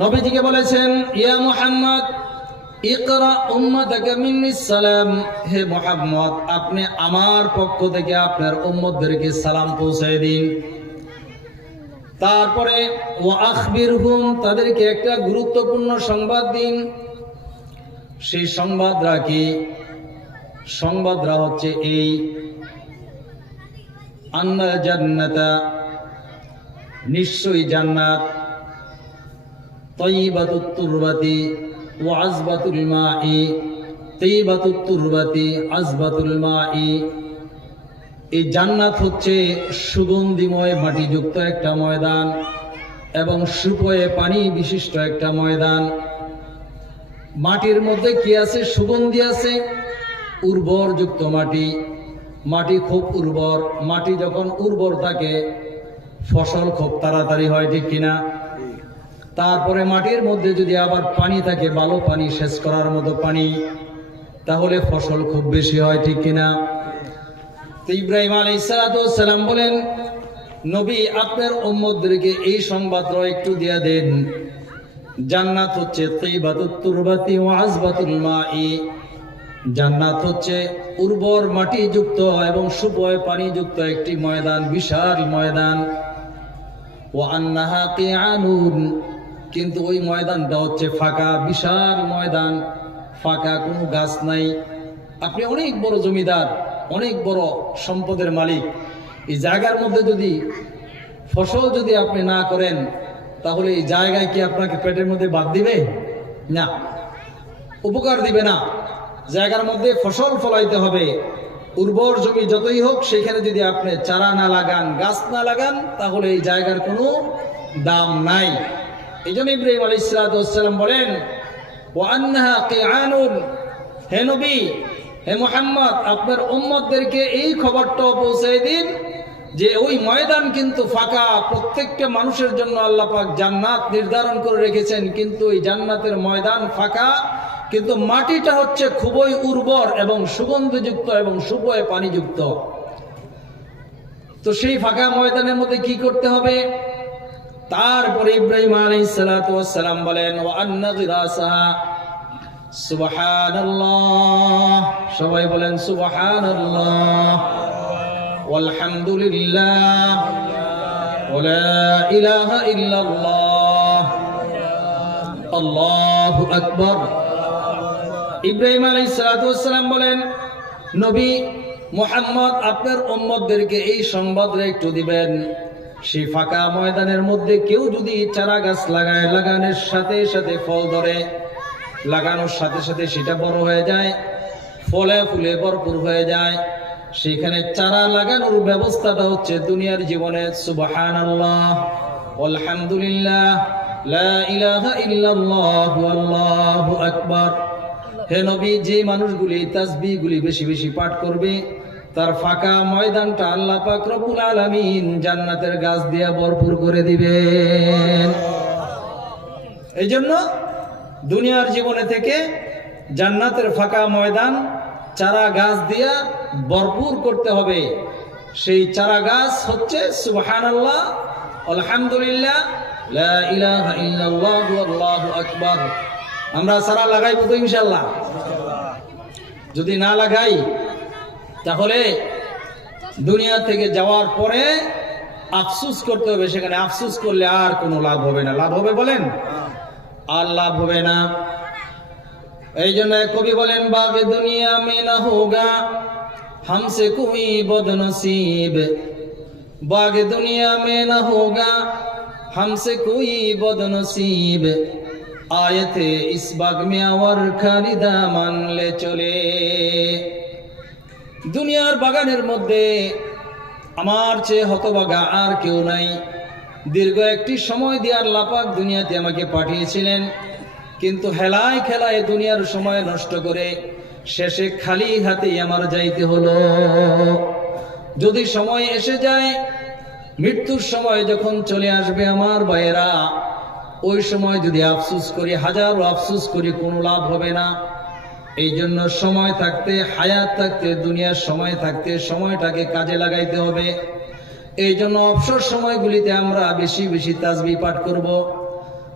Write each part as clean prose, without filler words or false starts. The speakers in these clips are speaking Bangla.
নবীজিকে বলেছেন, ইয়া মুহাম্মদ ইকরা উম্মাতাকা মিন্নিস সালাম, হে মুহাম্মদ আপনি আমার পক্ষ থেকে আপনার উম্মতদেরকে সালাম পৌঁছায় দিন। তারপরে ওয়া আখবিরহুম, তাদেরকে একটা গুরুত্বপূর্ণ সংবাদ দিন। সেই সংবাদরা কি? সংবাদরা হচ্ছে এই, আন্নাল জান্নাতা, নিশ্চয়ই জান্নাত, তয়্যিবাতুত তুরবাতি ওয়া আযবাতুল মাই, তয়্যিবাতুত তুরবাতি আযবাতুল মাই, এই জান্নাত হচ্ছে সুগন্ধিময় মাটিযুক্ত একটা ময়দান এবং সুপয়ে পানি বিশিষ্ট একটা ময়দান। মাটির মধ্যে কি আছে? সুগন্ধি আছে, উর্বরযুক্ত মাটি। মাটি খুব উর্বর। মাটি যখন উর্বর থাকে ফসল খুব তাড়াতাড়ি হয়, ঠিক কিনা? তারপরে মাটির মধ্যে যদি আবার পানি থাকে, ভালো পানি, সেচ করার মতো পানি, তাহলে ফসল খুব বেশি হয়, ঠিক কিনা? তো ইব্রাহিম আলাইহিস সালাম বলেন, নবী আপনার উম্মতদেরকে এই সংবাদটা একটু দিয়ে দেন, জান্নাত হচ্ছে তয়্যিবাতুত তুরবাতি ওয়া আযবাতুল মাই, জান্নাত হচ্ছে উর্বর মাটিযুক্ত এবং সুপয় পানিযুক্ত একটি ময়দান, বিশাল ময়দান। ওয়া আন্নাহা কিআনুন, কিন্তু ওই ময়দানটা হচ্ছে ফাঁকা, বিশাল ময়দান, ফাঁকা, কোনো গাছ নাই। আপনি অনেক বড় জমিদার, অনেক বড় সম্পদের মালিক, এই জায়গার মধ্যে যদি ফসল যদি আপনি না করেন, তাহলে এই জায়গায় কি আপনাকে পেটের মধ্যে বাদ দিবে? না, উপকার দিবে না। জায়গার মধ্যে ফসল ফলাইতে হবে। উর্বর জমি যতই হোক, সেখানে যদি আপনি চারা না লাগান, গাছ না লাগান, তাহলে এই জায়গার কোনো দাম নাই। এই জন্য ইব্রাহিম আলাইহিস সালাম বলেন, ওয়া আন্নাহা কিআনুন, হে নবী, হে মুহাম্মদ আপনার উম্মতদেরকে এই খবরটা পৌঁছে দিন যে ওই ময়দান কিন্তু ফাঁকা। প্রত্যেকটা মানুষের জন্য আল্লাহ পাক জান্নাত নির্ধারণ করে রেখেছেন, কিন্তু এই জান্নাতের ময়দান ফাঁকা, কিন্তু মাটিটা হচ্ছে খুবই উর্বর এবং সুগন্ধযুক্ত এবং সুপয় পানিযুক্ত। তো সেই ফাঁকা ময়দানের মধ্যে কি করতে হবে? তারপরে ইব্রাহিম আলাইহিস সালাম বলেন, ওয়া আন্না গিরাসাহা, সুবহানাল্লাহ, সবাই বলেন সুবহানাল্লাহ, ওয়ালহামদুলিল্লাহ, ওয়া লা ইলাহা ইল্লাল্লাহ, আল্লাহু আকবার। ইব্রাহিম আলাইহিস সালাম বলেন, নবী মুহাম্মদ আপনার উম্মতদেরকে এই সংবাদটা একটু দিবেন, সেই ফাঁকা ময়দানের মধ্যে কেউ যদি চারা গাছ লাগায়, লাগানোর সাথে সাথে ফল ধরে, লাগানোর সাথে সাথে সেটা বড় হয়ে যায়, ফলে ফুলে ভরপুর হয়ে যায়, সেখানে চারা লাগানোর ব্যবস্থাটা হচ্ছে দুনিয়ার জীবনে সুবহানাল্লাহ, আলহামদুলিল্লাহ, লা ইলাহা ইল্লাল্লাহু, আল্লাহু আকবার। হে নবী, যে মানুষগুলি তাসবিহগুলি বেশি বেশি পাঠ করবে, তার ফাঁকা ময়দানটা আল্লাহ পাক রব্বুল আলামিন জান্নাতের গাছ দিয়ে ভরপুর করে দিবেন। এই জন্য দুনিয়ার জীবনে থেকে জান্নাতের ফাঁকা ময়দান চারা গাছ দিয়া ভরপুর করতে হবে। সেই চারা গাছ হচ্ছে সুবহানাল্লাহ, আলহামদুলিল্লাহ, লা ইলাহা ইল্লাল্লাহ, আল্লাহু আকবার। আমরা চারা লাগাইবো তো ইনশাআল্লাহ? যদি না লাগাই, তাহলে দুনিয়া থেকে যাওয়ার পরে আফসোস করতে হবে। সেখানে আফসোস করলে আর কোনো লাভ হবে না। লাভ হবে বলেন? আর লাভ হবে না। এই জন্য কবি বলেন, বাগে দুনিয়া মে না হোগা हमसे कोई बदनसीब, बागे दुनिया में न होगा हमसे कोई बदनसीब, आए थे इस बाग में और खाली दामन ले चले। দুনিয়ার বাগানের মধ্যে আমার চেয়ে হতভাগা আর কেউ নাই। দীর্ঘ একটি সময় দিয়ে আল্লাহ পাক দুনিয়াতে আমাকে পাঠিয়েছিলেন, কিন্তু হেলায় খেলায় দুনিয়ার সময় নষ্ট করে শেষে খালি হাতেই আমার যাইতে হলো। যদি সময় এসে যায়, মৃত্যুর সময় যখন চলে আসবে আমার ভাইয়েরা, ওই সময় যদি আফসোস করি, হাজারো আফসোস করি, কোনো লাভ হবে না। এই জন্য সময় থাকতে, হায়াত থাকতে, দুনিয়ার সময় থাকতে সময়টাকে কাজে লাগাইতে হবে। এই জন্য অবসর সময়গুলিতে আমরা বেশি বেশি তাসবিহ পাঠ করব,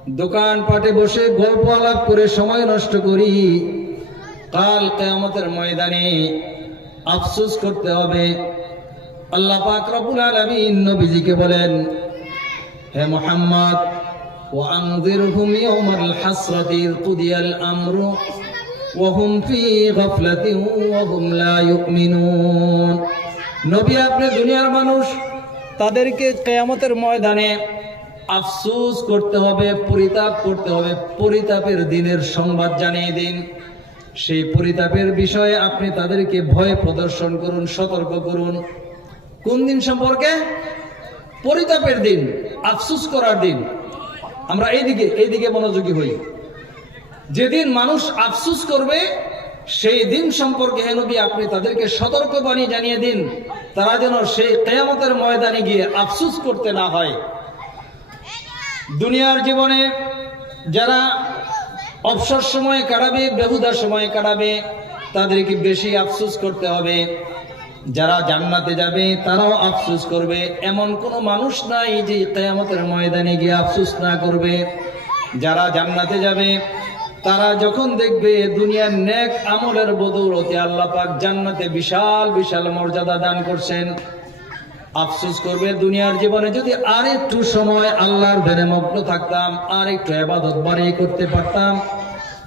দোকানপাটে বসে গল্প আলাপ করে সময় নষ্ট করি, কাল কিয়ামতের ময়দানে আফসোস করতে হবে। আল্লাহ পাক রব্বুল আলামিন নবীজিকে বলেন, হে মুহাম্মদ, ওয়া আনযিরহুম ইয়াওমাল হাসরাতি কুদিয়াল আমরু ওয়া হুম ফি গাফলাতিন ওয়া হুম লা ইউমিনুন। নবী, আপনি দুনিয়ার মানুষ, তাদেরকে কিয়ামতের ময়দানে আফসোস করতে হবে, পরিতাপ করতে হবে। পরিতাপের দিনের সংবাদ জানিয়ে দিন। সেই পরিতাপের বিষয়ে আপনি তাদেরকে ভয় প্রদর্শন করুন, সতর্ক করুন। কোন দিন সম্পর্কে? পরিতাপের দিন, আফসোস করার দিন। আমরা এইদিকে মনোযোগী হই। যেদিন মানুষ আফসোস করবে সেই দিন সম্পর্কে হে নবী আপনি তাদেরকে সতর্কবাণী জানিয়ে দিন, তারা যেন সেই কিয়ামতের ময়দানে গিয়ে আফসোস করতে না হয়। দুনিয়ার জীবনে যারা অবসর সময় কাটাবে, বেহুদা সময় কাটাবে, তাদেরকে বেশি আফসোস করতে হবে। যারা জান্নাতে যাবে তারাও আফসোস করবে। এমন কোনো মানুষ নাই যে কিয়ামতের ময়দানে গিয়ে আফসোস না করবে। যারা জান্নাতে যাবে তারা যখন দেখবে দুনিয়ার নেক আমলের বদৌলতে আল্লাহ পাক জান্নাতে বিশাল বিশাল মর্যাদা দান করছেন, আফসোস করবে দুনিয়ার জীবনে যদি আর একটু সময় আল্লাহর ধ্যানে মগ্ন থাকতাম, আর একটু ইবাদত বাড়িয়ে করতে পারতাম,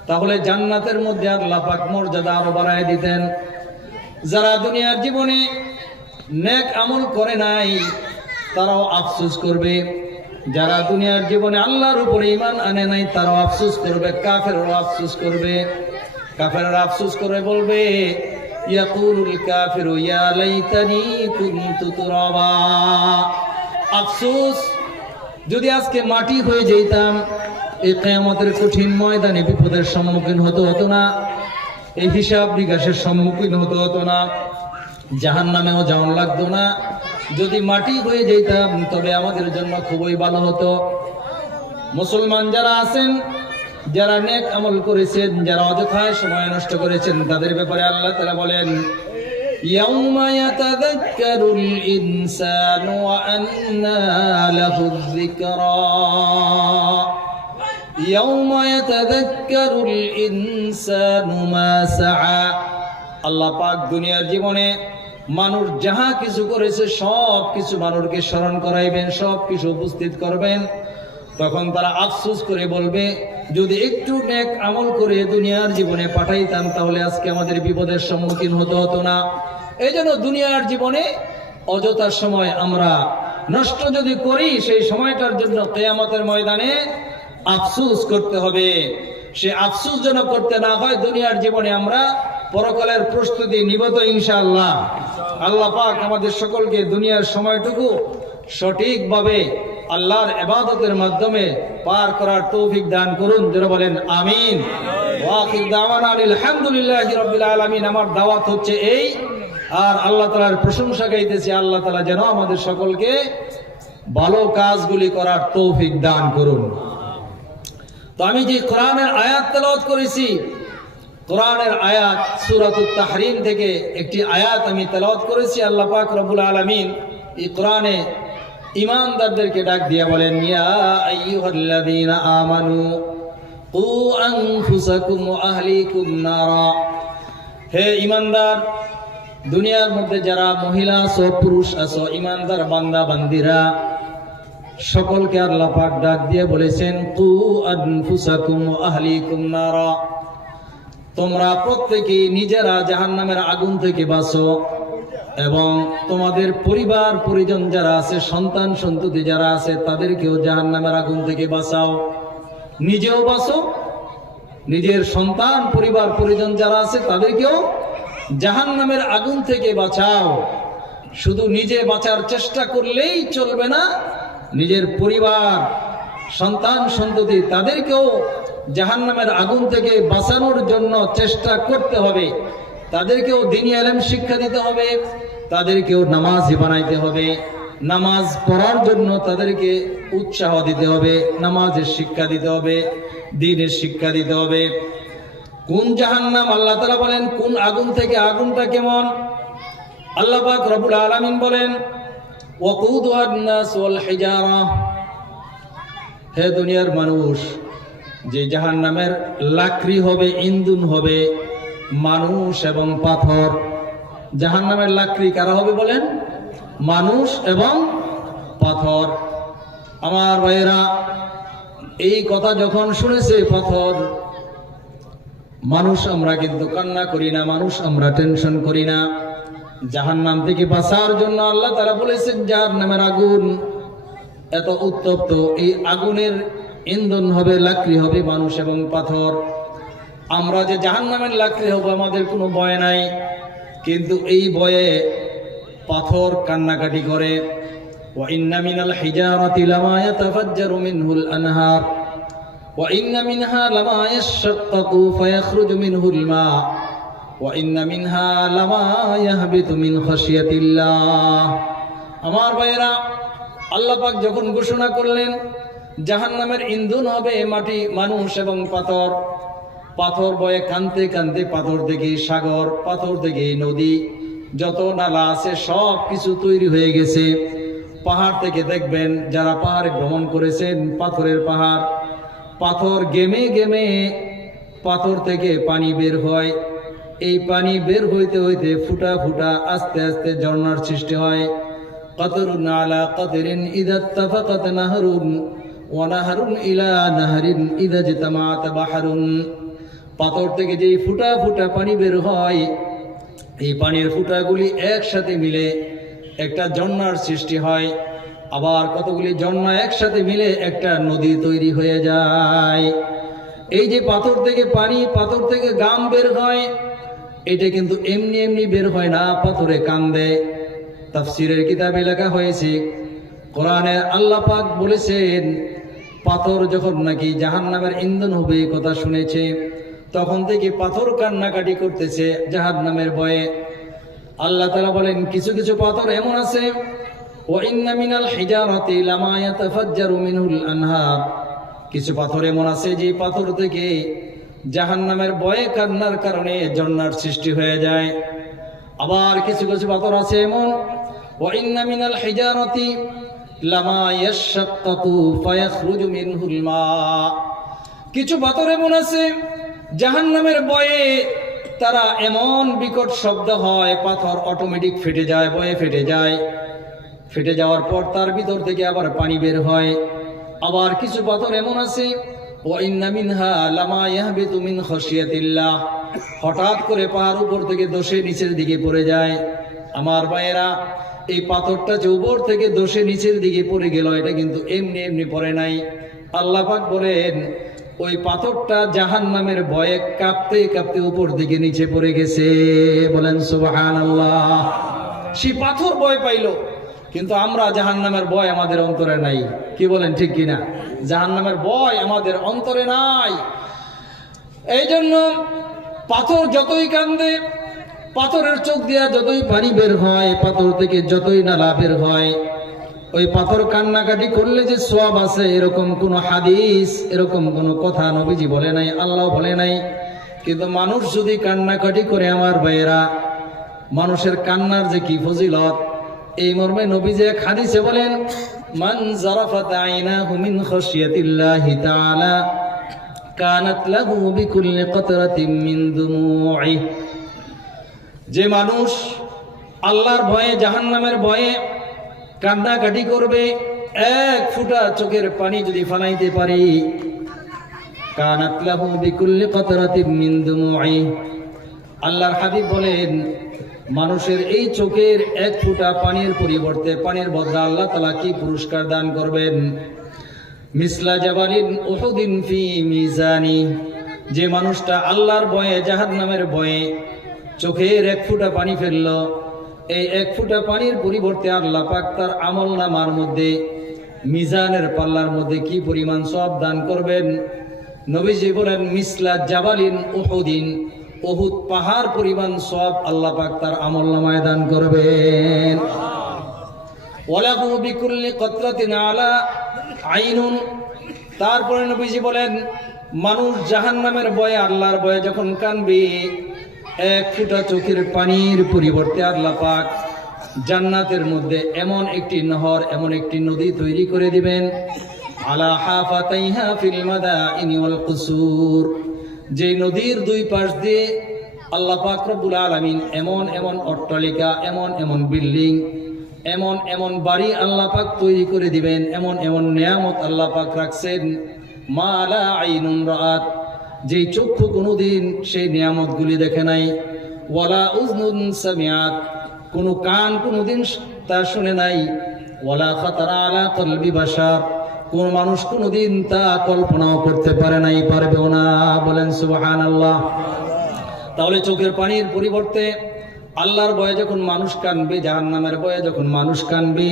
তাহলে জান্নাতের মধ্যে আল্লাহ পাক মর্যাদা আরো বাড়ায় দিতেন। যারা দুনিয়ার জীবনে নেক আমল করে নাই তারাও আফসোস করবে। যারা দুনিয়ার জীবনে আল্লাহর উপরে ঈমান আনে নাই তারাও আফসোস করবে। কাফেররা আফসোস করবে। কাফেররা আফসোস করে বলবে, ইয়াকুলুল কাফিরু ইয়া লাইতানি কুনতু তুরাবা। আফসোস, যদি আজকে মাটি হয়ে যেতাম, এই কিয়ামতের কঠিন ময়দানে বিপদের সম্মুখীন হতো না, এই হিসাব নিকাশের সম্মুখীন হতো না, জাহান্নামেও যাওয়া লাগতো না। যদি মাটি হয়ে যেতাম তবে আমাদের জন্য খুবই ভালো হতো। মুসলমান যারা আছেন, যারা নেক আমল করেছেন, যারা অযথায় সময় নষ্ট করেছেন, তাদের ব্যাপারে আল্লাহ তাআলা বলেন, ইয়াউমা ইয়াতাযাক্কারুল ইনসানু ওয়া আন্না লাহুয যিকরা। ইয়াউমা ইয়াতাযাক্কারুল ইনসানু মা সাআ। আল্লাহ পাক দুনিয়ার জীবনে মানুষ যাহা কিছু করেছে সব কিছু মানুষকে স্মরণ করাইবেন, সব কিছু উপস্থিত করবেন। তখন তারা আফসোস করে বলবে, যদি একটু নেক আমল করে দুনিয়ার জীবনে পাঠাইতাম তাহলে আজকে আমাদের বিপদের সম্মুখীন হতো না। এই জন্য দুনিয়ার জীবনে অযথা সময় আমরা নষ্ট যদি করি, সেই সময়টার জন্য কিয়ামতের ময়দানে আফসোস করতে হবে। সে আফসোস যেন করতে না হয় দুনিয়ার জীবনে আমরা পরকালের প্রস্তুতি নিব তো ইনশাআল্লাহ। আল্লাহ পাক আমাদের সকলকে দুনিয়ার সময়টুকু সঠিকভাবে আল্লাহর ইবাদতের মাধ্যমে পার করার তৌফিক দান করুন। যারা বলেন আমিন। ওয়া আখির দাওয়ানা আলহামদুলিল্লাহি রাব্বিল আলামিন। আমার দাওয়াত হচ্ছে এই, আর আল্লাহ তাআলার প্রশংসা গাইতেছি। আল্লাহ তাআলা যেন আমাদের সকলকে ভালো কাজগুলি করার তৌফিক দান করুন। তো আমি যে কোরআনের আয়াত তেলাওয়াত করেছি, কোরআনের আয়াত সূরাতুত তাহরিম থেকে একটি আয়াত আমি তেলাওয়াত করেছি। আল্লাহ পাক রব্বুল আলামিন এই কোরআনে ঈমানদারদেরকে ডাক দিয়া বলেন, ইয়া আইয়ুহাল্লাযীনা আমানু কু আনফুসাকুম ওয়া আহলিকুম নারা। হে ঈমানদার, দুনিয়ার মধ্যে যারা মহিলা আছো, পুরুষ আছো, ঈমানদার বান্দা বান্দিরা, সকলকে আল্লাহ পাক ডাক দিয়ে বলেছেন, কু আনফুসাকুম ওয়া আহলিকুম নারা। তোমরা প্রত্যেকেই নিজেরা জাহান্নামের আগুন থেকে বাঁচো এবং তোমাদের পরিবার পরিজন যারা আছে, সন্তান সন্ততি যারা আছে, তাদেরকেও জাহান্নামের আগুন থেকে বাঁচাও। নিজেও বাঁচো, নিজের সন্তান পরিবার পরিজন যারা আছে তাদেরকেও জাহান্নামের আগুন থেকে বাঁচাও। শুধু নিজে বাঁচার চেষ্টা করলেই চলবে না, নিজের পরিবার সন্তান সন্ততি তাদেরকেও জাহান্নামের আগুন থেকে বাঁচানোর জন্য চেষ্টা করতে হবে। তাদেরকেও দ্বীনি ইলম শিক্ষা দিতে হবে, তাদেরকেও নামাজি বানাইতে হবে, নামাজ পড়ার জন্য তাদেরকে উৎসাহ দিতে হবে, নামাজের শিক্ষা দিতে হবে, দ্বীনের শিক্ষা দিতে হবে। কোন জাহান্নাম? আল্লাহ তাআলা বলেন কোন আগুন থেকে, আগুনটা কেমন? আল্লাহ পাক রব্বুল আলামিন বলেন, ওয়াকুদুহান নাস ওয়াল হিজারা। হে দুনিয়ার মানুষ, যে জাহান্নামের লাকড়ি হবে, ইন্ধন হবে মানুষ এবং পাথর। জাহান্নামের লাকড়ি কারা হবে বলেন? মানুষ এবং পাথর। আমার ভাইয়েরা, এই কথা যখন শুনেছে পাথর, মানুষ আমরা কিন্তু কান্না করি না, মানুষ আমরা টেনশন করি না। জাহান্নাম থেকে বাঁচার জন্য আল্লাহ তাআলা বলেছেন জাহান্নামের আগুন এত উত্তপ্ত, এই আগুনের ইন্ধন হবে, লাকড়ি হবে মানুষ এবং পাথর। আমরা যে জাহান্নামের লাকড়ি হব আমাদের কোনো ভয় নাই, কিন্তু এই ভয়ে পাথর কান্নাকাটি করে। ওয়া ইন্না মিনাল হিজারাতি লামা ইয়াতাফাজ্জারু মিনহুল আনহার ওয়া ইন্না মিনহা লামা ইয়াশাক্কাকু ফায়াখরুজু মিনহুল মা ওয়া ইন্না মিনহা লামা ইয়াহবিতু মিন খাশিয়াতিল্লাহ। আমার ভাইয়েরা, আল্লাহ পাক যখন ঘোষণা করলেন জাহান্নামের ইন্ধন হবে মাটি, মানুষ এবং পাথর, পাথর বয়ে কানতে কানতে পাথর থেকে সাগর, পাথর থেকে নদী, যত নালা আছে সব কিছু তৈরি হয়ে গেছে। পাহাড় থেকে দেখবেন, যারা পাহাড়ে ভ্রমণ করেছেন, পাথরের পাহাড়, পাথর গেমে গেমে পাথর থেকে পানি বের হয়। এই পানি বের হইতে হইতে ফুটা ফুটা আস্তে আস্তে ঝর্ণার সৃষ্টি হয়। قطر على قطر إذا اتفقت نهر ونهر إلى نهر إذا اجتمعت بحر। পাথর থেকে যেই ফুটা ফুটা পানি বের হয়, এই পানির ফুটাগুলি একসাথে মিলে একটা ঝর্ণার সৃষ্টি হয়। আবার কতগুলি ঝর্ণা একসাথে মিলে একটা নদী তৈরি হয়ে যায়। এই যে পাথর থেকে পানি, পাথর থেকে গাম বের হয়, এটা কিন্তু এমনি এমনি বের হয় না, পাথরে কান্দে। তাফসীরের কিতাবে লেখা হয়েছে, কোরআনে আল্লাহ পাক বলেছেন পাথর যখন নাকি জাহান্নামের ইন্ধন হবে কথা শুনেছে, তখন থেকে পাথর কান্নাকাটি করতেছে জাহান্নামের ভয়ে। আল্লাহ তাআলা বলেন কিছু কিছু পাথর এমন আছে, ওয়া ইন্না মিনাল হিজারাতি লামা ইয়াতাফাজ্জারু মিনহুল আনহার, কিছু পাথর এমন আছে যে পাথর থেকে জাহান্নামের ভয়ে কান্নার কারণে ঝর্ণার সৃষ্টি হয়ে যায়। আবার কিছু কিছু পাথর আছে এমন, ওয়া ইন্না মিনাল হিজারাতি লামা ইয়াশাক্কাকু ফায়াখরুজু মিনহুল মা, কিছু পাথর এমন আছে জাহান্নামের ভয়ে তারা এমন বিকট শব্দ হয়, পাথর অটোমেটিক ফেটে যায়, ভয়ে ফেটে যায়। ফেটে যাওয়ার পর তার ভিতর থেকে আবার পানি বের হয়। আবার কিছু পাথর এমন আছে, ওয়া ইন্না মিনহা লামা ইয়াহবিতু মিন খাশিয়াতিল্লাহ, হঠাৎ করে পাহাড় উপর থেকে দোষে নিচের দিকে পড়ে যায়। আমার ভাইয়েরা, এই পাথরটা যে উপর থেকে দোষে নিচের দিকে পড়ে গেল, এটা কিন্তু এমনি এমনি পড়ে নাই। আল্লাহ পাক বলেন ওই পাথরটা জাহান্নামের ভয়ে কাঁপতে কাঁপতে উপর দিকে নিচে পড়ে গেছে। বলেন সুবহানাল্লাহ। সেই পাথর ভয় পাইলো, কিন্তু আমরা জাহান্নামের ভয় আমাদের অন্তরে নাই। কি বলেন, ঠিক কিনা? জাহান্নামের ভয় আমাদের অন্তরে নাই। এই জন্য পাথর যতই কান্দে, পাথরের চোখ দিয়া যতই পানি বের হয়, পাথর থেকে যতই নালা বের হয়, ওই পাথর কান্নাকাটি করলে যে সওয়াব আছে এরকম কোন হাদিস, এরকম কোন কথা নবীজি বলে নাই, আল্লাহ বলে নাই। কিন্তু মানুষ যদি কান্নাকাটি করে, আমার ভাইয়েরা, মানুষের কান্নার যে কি ফজিলত, এই মর্মে নবীজি এক হাদিসে বলেন, মান জারাফাত আইনাহু মিন খাশিয়াতিল্লাহি তাআলা কানাত লাহু বিকুল্লি কতরাতিন মিন দুমুই, যে মানুষ আল্লাহর ভয়ে, জাহান্নামের ভয়ে কান্নাকাটি করবে, এক ফুটা চোখের পানি যদি ফালাইতে পারি, কানাত লাহু বিকুল্লি কতরাতিন মিন দুমুই, আল্লাহর হাবিব বলেন মানুষের এই চোখের এক ফুটা পানির পরিবর্তে, পানির বদলে আল্লাহ তাআলা কি পুরস্কার দান করবেন? মিসলা জাবালিন উহুদিন ফি মিজানি, যে মানুষটা আল্লাহর ভয়ে, জাহান্নামের ভয়ে চোখের এক ফুটা পানি ফেললো, এই এক ফুটা পানির পরিবর্তে আল্লাহ পাক তার আমলনামার মধ্যে, মিজানের পাল্লার মধ্যে কি পরিমাণ সওয়াব দান করবেন? নবীজি বলেন মিসলা জাবালিন উহুদিন, উহুদ পাহাড় পরিমাণ সওয়াব আল্লাহ পাক তার আমলনামায় দান করবেন। ওয়ালাহু বিকুল্লি কতরাতিন আলা আইনুন, তারপরে নবীজি বলেন মানুষ জাহান্নামের ভয়ে, আল্লাহর ভয়ে যখন কাঁদবে, এক ফুটা চোখের পানির পরিবর্তে আল্লাহ পাক জান্নাতের মধ্যে এমন একটি নহর, এমন একটি নদী তৈরি করে দিবেন, আলা হাফাতাইহা ফিল মাদাইনি ওয়াল কুসুর, যে নদীর দুই পাশ দিয়ে আল্লাহ পাক রব্বুল আলামিন এমন এমন অট্টালিকা, এমন এমন বিল্ডিং, এমন এমন বাড়ি আল্লাহ পাক তৈরি করে দিবেন, এমন এমন নিয়ামত আল্লাহ পাক রাখছেন, মা লা আইনুন রাআত, যে চক্ষু কোনোদিন সেই নিয়ামতগুলি দেখে নাই, ওয়ালা উযনুন সামিআত, কোনো কান কোনোদিন তা শুনে নাই, ওয়ালা খাতারা আলা কলবি বাশার, কোন মানুষ কোনোদিন তা কল্পনাও করতে পারে নাই, পারবেও না। বলেন সুবহানাল্লাহ। তাহলে চোখের পানির পরিবর্তে আল্লাহর ভয়ে যখন মানুষ কানবে, জাহান্নামের ভয়ে যখন মানুষ কানবে,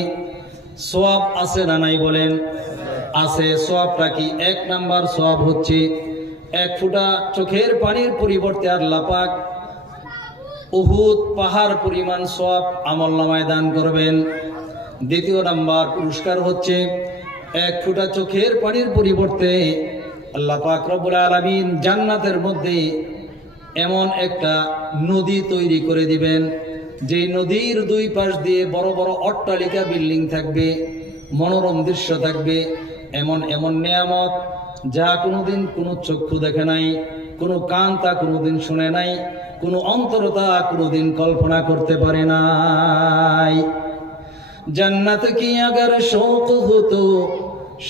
সওয়াব আছে না নাই? বলেন আছে। সওয়াবটা কি? এক নাম্বার সওয়াব হচ্ছে এক ফোঁটা চোখের পানির পরিবর্তে আল্লাহ পাক উহুদ পাহাড় পরিমাণ সওয়াব আমলনামায় দান করবেন। দ্বিতীয় নাম্বার পুরস্কার হচ্ছে এক ফোঁটা চোখের পানির পরিবর্তে আল্লাহ পাক রব্বুল আলামিন জান্নাতের মধ্যে এমন একটা নদী তৈরি করে দিবেন, যে নদীর দুই পাশ দিয়ে বড় বড় অট্টালিকা, বিল্ডিং থাকবে, মনোরম দৃশ্য থাকবে, এমন এমন নিয়ামত যা কোনোদিন কোনো চক্ষু দেখে নাই, কোনো কান তা কোনোদিন শুনে নাই, কোনো অন্তর তা কোনোদিন কল্পনা করতে পারে নাই। जन्नत की अगर शौक हो तो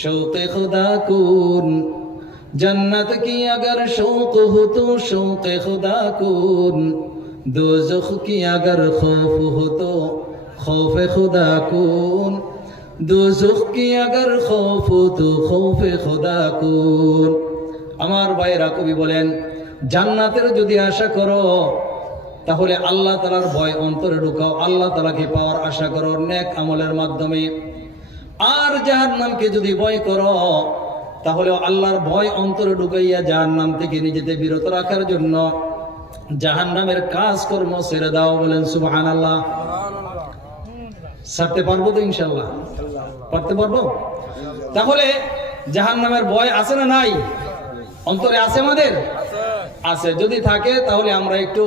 शौक खुदा कौन, जन्नत की अगर शौक हो तो शौक खुदा कौन, दोज़ख की अगर खौफ हो तो खौफ खुदा कौन, दोज़ख की अगर खौफ हो तो खौफ खुदा कौन। আমার ভাইরা কবি বলেন, জান্নাতের যদি আশা করো তাহলে আল্লাহ তাআলার ভয় অন্তরে ঢুকাও, আল্লাহ তাআলাকে পাওয়ার আশা করো নেক আমলের মাধ্যমে। আর জাহান্নামকে যদি ভয় করো তাহলে আল্লাহর ভয় অন্তরে ঢুকাইয়া জাহান্নাম থেকে নিজেকে বিরত রাখার জন্য জাহান্নামের কাজকর্ম ছেড়ে দাও। বলেন সুবহানাল্লাহ। ছাড়তে পারবো তো ইনশাআল্লাহ? পারতে পারবো? তাহলে জাহান্নামের ভয় আছে না নাই? অন্তরে আছে আমাদের? আছে। যদি থাকে তাহলে আমরা একটু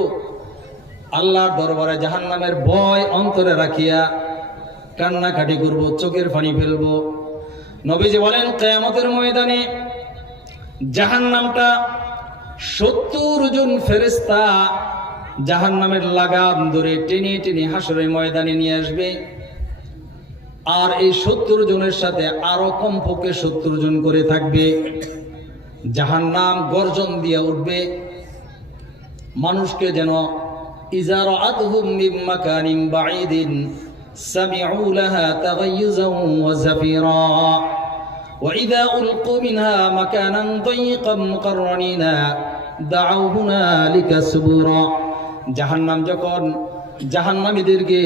আল্লাহর দরবারে জাহান্নামের ভয় অন্তরে রাখিয়া কান্নাকাটি করব, চোখের পানি ফেলবো। নবীজি বলেন কিয়ামতের ময়দানে জাহান্নামটা 70 জন ফেরেশতা জাহান্নামের লাগাম ধরে টেনে টেনে হাসরের ময়দানে নিয়ে আসবে। আর এই 70 জনের সাথে আরো কমপক্ষে 70 জন করে থাকবে। জাহান্নাম গর্জন দিয়ে উঠবে, মানুষকে যেন ইযা রাআতহুম মিন মাকানিন বাঈদিন সামিউ লাহা তাগায়্যুজান ওয়া জাফীরা ওয়া ইযা উলকু মিনহা মাকানান দায়ীকান মুকাররানিনা দাউ হুনালিকা সুবুরা। জাহান্নাম যখন জাহান্নামীদেরকে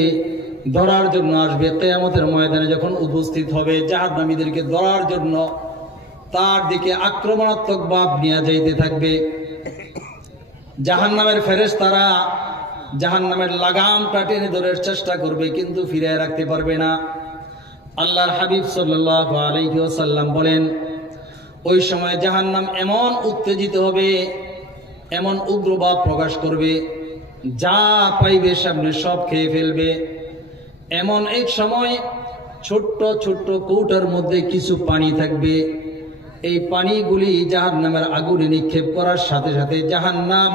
ধরার জন্য আসবে, কিয়ামতের ময়দানে যখন উপস্থিত হবে, জাহান্নামীদেরকে ধরার জন্য তার দিকে আক্রমণাত্মক ভাব নিয়ে যাইতে থাকবে। জাহান্নামের ফেরেশতারা জাহান্নামের লাগামটা টেনে ধরার চেষ্টা করবে, কিন্তু ফিরিয়ে রাখতে পারবে না। আল্লাহর হাবিব সাল্লাল্লাহু আলাইহি ওয়াসাল্লাম বলেন, ওই সময় জাহান্নাম এমন উত্তেজিত হবে, এমন উগ্রভাব প্রকাশ করবে, যা পাইবে সামনে সব খেয়ে ফেলবে। এমন এক সময় ছোট্ট ছোট্ট কৌটার মধ্যে কিছু পানি থাকবে, এই পানিগুলি জাহান্নামের আগুনে নিক্ষেপ করার সাথে সাথে জাহান্নাম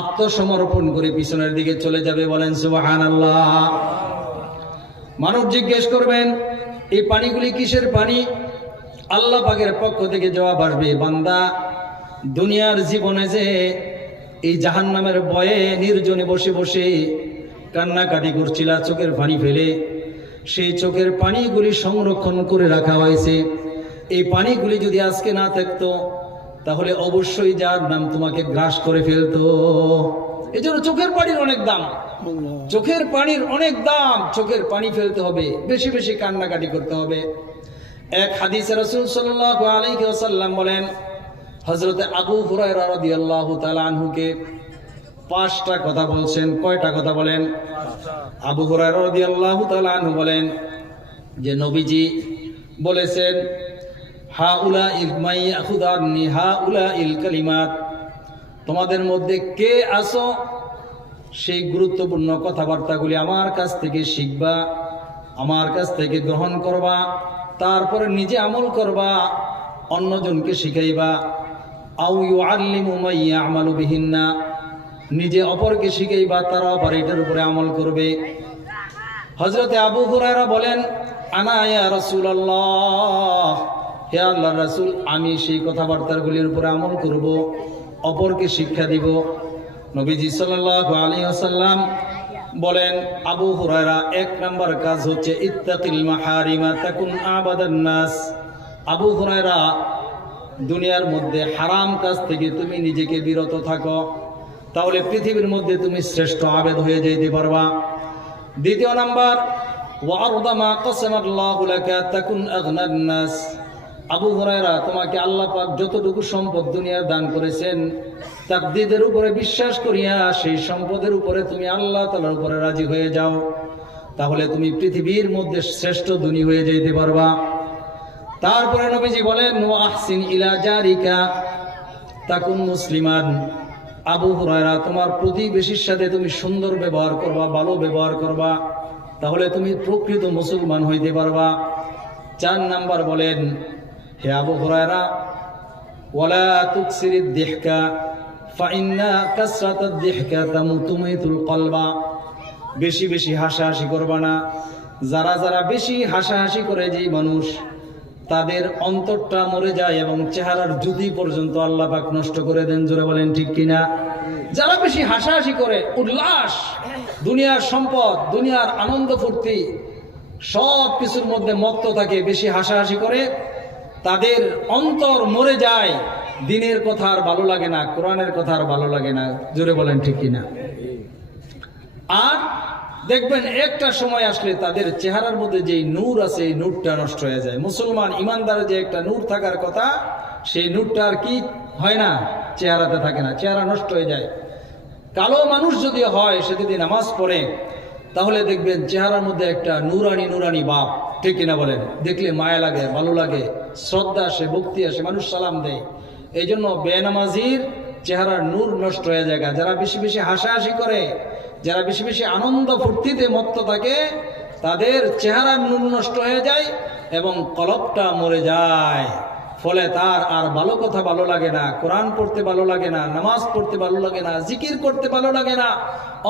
আত্মসমর্পণ করে পিছনের দিকে চলে যাবে। বলেন সুবহানাল্লাহ। মানুষ জিজ্ঞেস করবেন, এই পানিগুলি কিসের পানি? আল্লাহ পাকের পক্ষ থেকে জবাব আসবে, বান্দা দুনিয়ার জীবনে যে এই জাহান্নামের ভয়ে নির্জনে বসে বসে কান্নাকাটি করছিলা চোখের পানি ফেলে, সেই চোখের পানিগুলি সংরক্ষণ করে রাখা হয়েছে। এই পানিগুলি যদি আজকে না থাকতো তাহলে অবশ্যই জাহান্নাম তোমাকে গ্রাস করে ফেলতো। এই জন্য চোখের পানির অনেক দাম, চোখের পানির অনেক দাম। চোখের পানি ফেলতে হবে, বেশি বেশি কান্নাকাটি করতে হবে। এক হাদিসে রাসূল সাল্লাল্লাহু আলাইহি ওয়াসাল্লাম বলেন, হযরতে আবু হুরায়রা রাদিয়াল্লাহু তাআলা আনহুকে 5টা কথা বলছেন। কয়টা কথা বলেন? আবু হুরায়রা রাদিয়াল্লাহু তাআলা আনহু বলেন যে নবীজি বলেছেন, হাউলা ইলমাই আখুদানি হাউলা ইল কালিমাত, তোমাদের মধ্যে কে আসো সেই গুরুত্বপূর্ণ কথাবার্তাগুলি আমার কাছ থেকে শিখবা, আমার কাছ থেকে গ্রহণ করবা। তারপরে নিজে আমল করবা, অন্যজনকে শিখাইবা। আও ইউআল্লিমু মান ইয়া'মালু বিহিন্না, নিজে অপরকে শিখাইবা, তারা আবার এটার উপরে আমল করবে। হযরতে আবু হুরায়রা বলেন, আনা ইয়া রাসূলুল্লাহ, হে আল্লাহর রাসূল, আমি সেই কথাবার্তাগুলির উপরে আমল করব, অপরকে শিক্ষা দিব। নবীজি সাল্লাল্লাহু আলাইহি ওয়াসাল্লাম বলেন, আবু হুরায়রা, এক নাম্বার কাজ হচ্ছে ইত্তাকিল মাহারিমা তাকুন আবাদান নাস। আবু হুরায়রা, দুনিয়ার মধ্যে হারাম কাজ থেকে তুমি নিজেকে বিরত থাকো, তাহলে পৃথিবীর মধ্যে তুমি শ্রেষ্ঠ আবেদ হয়ে যেতে পারবা। দ্বিতীয় নাম্বার, ওয়ারদা মা কাসামাল্লাহু লাকা তাকুন আগনান নাস। আবু হুরায়রা, তোমাকে আল্লাহ পাক যতটুকু সম্পদ দুনিয়ার দান করেছেন, তাকদীরের উপরে বিশ্বাস করিয়া সেই সম্পদের উপরে তুমি আল্লাহ তাআলার উপরে রাজি হয়ে যাও, তাহলে তুমি পৃথিবীর মধ্যে শ্রেষ্ঠ ধনী হয়ে যেতে পারবা। তারপরে নবীজি বলেন, ওয়া আহসিন ইলা জারিকা তাকুন মুসলিমান। আবু হুরায়রা, তোমার প্রতিবেশীর সাথে তুমি সুন্দর ব্যবহার করবা, ভালো ব্যবহার করবা, তাহলে তুমি প্রকৃত মুসলমান হইতে পারবা। 4 নাম্বার বলেন, হে আবু হুরায়রা, ওয়ালা তুকসিরিদ দিহকা ফাইন্না কাসরাতাদ দিহকা তামুতুমিতুল কলবা। বেশি বেশি হাসাহাসি করবা না। যারা যারা বেশি হাসাহাসি করে, যেই মানুষ, তাদের অন্তরটা মরে যায় এবং চেহারার জুতি পর্যন্ত আল্লাহ পাক নষ্ট করে দেন। জোরে বলেন ঠিক কিনা? যারা বেশি হাসাহাসি করে, উল্লাস, দুনিয়ার সম্পদ, দুনিয়ার আনন্দ ফুর্তি সব কিছুর মধ্যে মত্ত থাকে, বেশি হাসাহাসি করে, তাদের অন্তর মরে যায়। দিনের কথা আর ভালো লাগে না, কোরআনের কথা আর ভালো লাগে না। জোরে বলেন ঠিক কিনা? আর দেখবেন একটা সময় আসলে তাদের চেহারার মধ্যে যেই নূর আছে, এই নূরটা নষ্ট হয়ে যায়। মুসলমান ইমানদারের যে একটা নূর থাকার কথা, সেই নূরটা আর কি হয় না, চেহারাতে থাকে না, চেহারা নষ্ট হয়ে যায়। কালো মানুষ যদি হয়, সে যদি নামাজ পড়ে, তাহলে দেখবেন চেহারার মধ্যে একটা নুরানি নুরানি ভাব, ঠিক কিনা বলেন? দেখলে মায়া লাগে, ভালো লাগে, শ্রদ্ধা আসে, ভক্তি আসে, মানুষ সালাম দেয়। এই জন্য বেনামাজির চেহারার নূর নষ্ট হয়ে যায়। যারা বেশি বেশি হাসাহাসি করে, যারা বেশি বেশি আনন্দ ফুর্তিতে মত্ত থাকে, তাদের চেহারার নূর নষ্ট হয়ে যায় এবং কলবটা মরে যায়। ফলে তার আর ভালো কথা ভালো লাগে না, কোরআন পড়তে ভালো লাগে না, নামাজ পড়তে ভালো লাগে না, জিকির করতে ভালো লাগে না।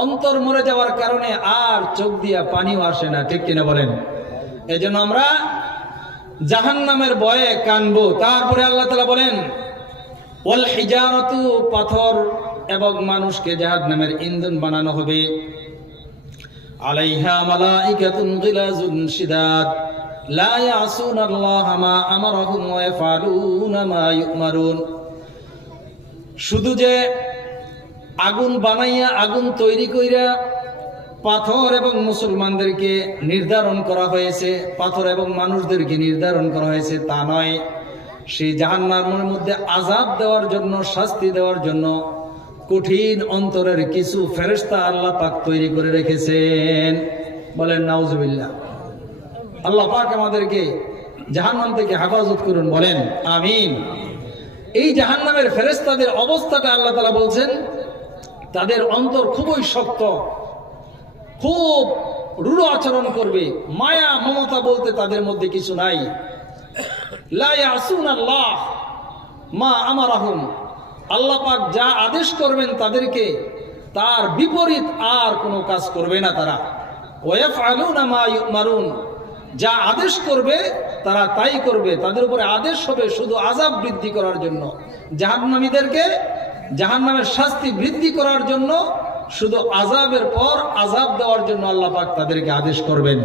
অন্তর মরে যাওয়ার কারণে আর চোখ দিয়া পানিও আসে না, ঠিক কিনা বলেন? এই জন্য আমরা জাহান্নামের ভয়ে কানবো। তারপরে আল্লাহ তাআলা বলেন, ওয়াল হিজারাতু, পাথর এবং মানুষকে জাহান্নামের ইন্ধন বানানো হবে। আলাইহা মালাইকাতুন গিলাজুন শিদাদ লা ইয়াসুনাল্লাহা মা আমারাহুম ওয়া ইয়াফআলুনা মা ইউমারুন। শুধু যে আগুন বানাইয়া, আগুন তৈরি কইরা পাথর এবং মুসলমানদেরকে নির্ধারণ করা হয়েছে, পাথর এবং মানুষদেরকে নির্ধারণ করা হয়েছে, তা নয়। সেই জাহান্নামের মধ্যে আযাব দেওয়ার জন্য, শাস্তি দেওয়ার জন্য কঠিন অন্তরের কিছু ফেরেশতা আল্লাহ পাক তৈরি করে রেখেছেন। বলেন নাউজুবিল্লাহ। আল্লাহ পাক আমাদেরকে জাহান্নাম থেকে হেফাজত করুন, বলেন আমিন। এই জাহান্নামের ফেরেশতাদের অবস্থাটা আল্লাহ তাআলা বলছেন, তাদের অন্তর খুবই শক্ত, খুব রূঢ় আচরণ করবে, মায়া মমতা বলতে তাদের মধ্যে কিছু নাই। লা ইয়াসুনাল্লাহ মা আমারাহুম, আল্লাহ পাক যা আদেশ করবেন তাদেরকে, তার বিপরীত আর কোনো কাজ করবে না তারা। ওয়া ইয়াফআলুনা মা ইউমারুন, যা আদেশ করবে তারা তাই করবে। তাদের উপরে আদেশ হবে শুধু আযাব বৃদ্ধি করার জন্য, জাহান্নামীদেরকে জাহান্নামের শাস্তি বৃদ্ধি করার জন্য, শুধু আযাবের পর আযাব দেওয়ার জন্য আল্লাহ পাক তাদেরকে আদেশ করবেন।